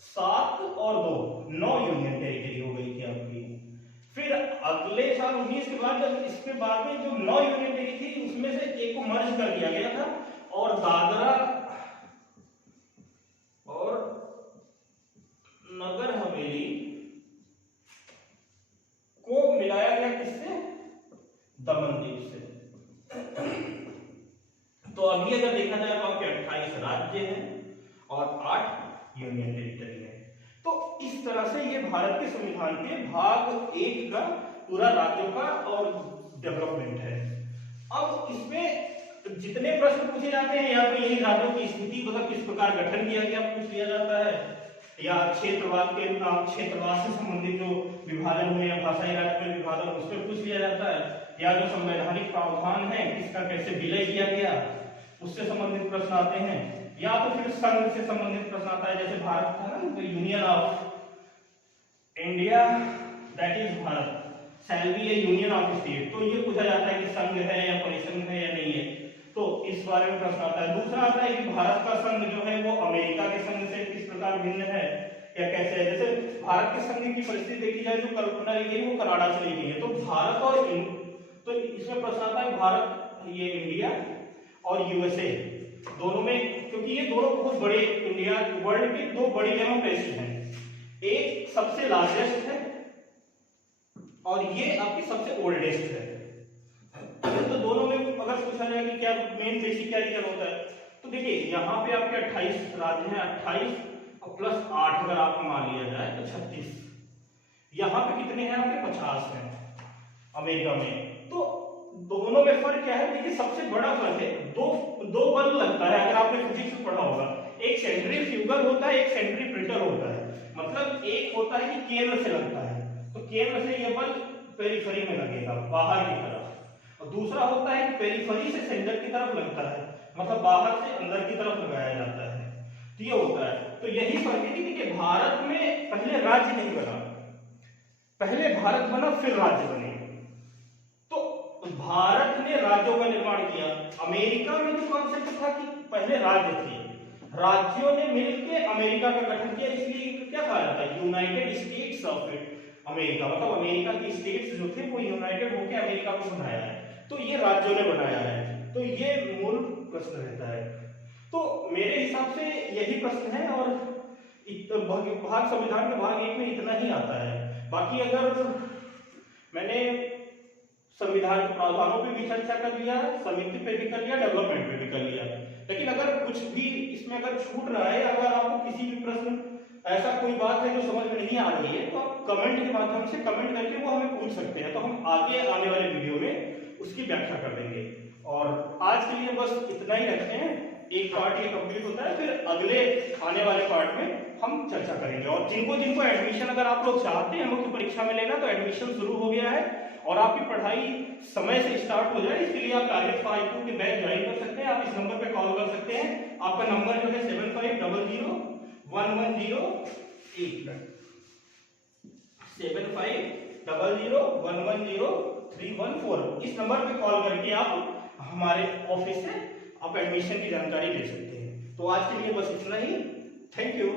7 और 2 9 यूनियन टेरिटरी हो गई थी आपकी। फिर अगले साल 19 के बाद जब इसके बाद में जो 9 यूनियन टेरिटरी थी उसमें से एक को मर्ज कर दिया गया था, और दादरा और नगर हवेली को मिलाया गया किससे, दमन दीव से। तो अभी अगर देखा जाए तो आपके 28 राज्य हैं और 8 यूनियन टेरिटरी है। तो इस तरह से ये भारत के संविधान के भाग 1 का पूरा राज्यों का और डेवलपमेंट है। अब इसमें तो जितने प्रश्न पूछे जाते हैं यहाँ पे यही राज्यों की स्थिति मतलब किस प्रकार गठन किया गया पूछ लिया जाता है, या क्षेत्रवाद से संबंधित जो विभाजन हुए या भाषाई राज्य में विभाजन उस पर पूछ लिया जाता है, या जो संवैधानिक प्रावधान है किसका कैसे विलय किया गया उससे संबंधित प्रश्न आते हैं, या तो फिर संघ से संबंधित प्रश्न आता है, जैसे भारत था ना, तो union of India that is Bharat shall be A union of state, तो ये पूछा जाता है कि संघ है या परिसंघ है या नहीं है, तो इस बारे में प्रश्न आता है। दूसरा आता है कि भारत का संघ जो है वो अमेरिका के संघ से किस प्रकार भिन्न है या कैसे है। जैसे भारत के संघ की परिस्थिति देखी जाए जो कल्पना ली गई वो कनाडा से ली गई है, तो भारत और तो इसमें प्रश्न आता है भारत ये इंडिया और यूएसए दोनों में, क्योंकि ये दोनों बहुत बड़े इंडिया वर्ल्ड के दो बड़ी डेमोक्रेसी हैं, एक सबसे लार्जेस्ट है और ये आपकी सबसे ओल्डेस्ट है। तो दोनों में अगर पूछा जाए कि क्या मेन बेसिक क्या रीजन होता है, तो देखिए यहाँ पे आपके 28 राज्य हैं, 28 और प्लस 8 अगर आपको मान लिया जाए तो 36, यहाँ पे कितने हैं आपके 50 हैं अमेरिका में। तो दोनों में फर्क क्या है, देखिए सबसे बड़ा फर्क है दो बल लगता है, अगर आपने फिजिक्स में पढ़ा होगा, एक सेंट्रीफ्यूगल होता है, एक सेंट्रीपिटल होता है। मतलब एक होता है कि केंद्र से लगता है, तो केंद्र से ये बल पेरिफेरी में लगेगा बाहर की तरफ, और दूसरा होता है कि पेरिफेरी से सेंटर की तरफ लगता है, मतलब बाहर से अंदर की तरफ लगाया जाता है, तो ये होता है। तो यही फर्क है कि देखिए भारत में पहले राज्य नहीं बना, पहले भारत बना फिर राज्य बने, भारत ने राज्यों का निर्माण किया। अमेरिका में जो कॉन्सेप्ट था कि पहले राज्य थे, राज्यों ने मिलकर अमेरिका का गठन किया, इसलिए क्या कहा जाता है यूनाइटेड स्टेट्स ऑफ अमेरिका, मतलब अमेरिका की स्टेट्स जो थे वो यूनाइटेड होकर अमेरिका को बनाया है, तो ये राज्यों ने बनाया है। तो ये मूल प्रश्न रहता है। तो मेरे हिसाब से यही प्रश्न है, और भाग संविधान के भाग 1 में इतना ही आता है। बाकी अगर मैंने संविधान के प्रावधानों पे भी चर्चा कर लिया, समिति पे भी कर लिया, डेवलपमेंट पे भी कर लिया, लेकिन अगर कुछ भी इसमें अगर छूट रहा है, अगर आपको किसी भी प्रश्न ऐसा कोई बात है जो समझ में नहीं आ रही है, तो आप कमेंट के माध्यम से कमेंट करके वो हमें पूछ सकते हैं, तो हम आगे आने वाले वीडियो में उसकी व्याख्या कर देंगे। और आज के लिए बस इतना ही रखते हैं, एक पार्ट ये कंप्लीट होता है, फिर अगले आने वाले पार्ट में हम चर्चा करेंगे। और जिनको एडमिशन अगर आप लोग चाहते हैं मुख्य परीक्षा में लेना, तो एडमिशन शुरू हो गया है और आपकी पढ़ाई समय से स्टार्ट हो जाए, इसके लिए आप टारगेट 5 के बैच ज्वाइन कर सकते हैं। आप इस नंबर पे कॉल कर सकते हैं, आपका नंबर जो है 7500110314। इस नंबर पे कॉल करके आप हमारे ऑफिस से आप एडमिशन की जानकारी ले सकते हैं। तो आज के लिए बस इतना ही। Thank you.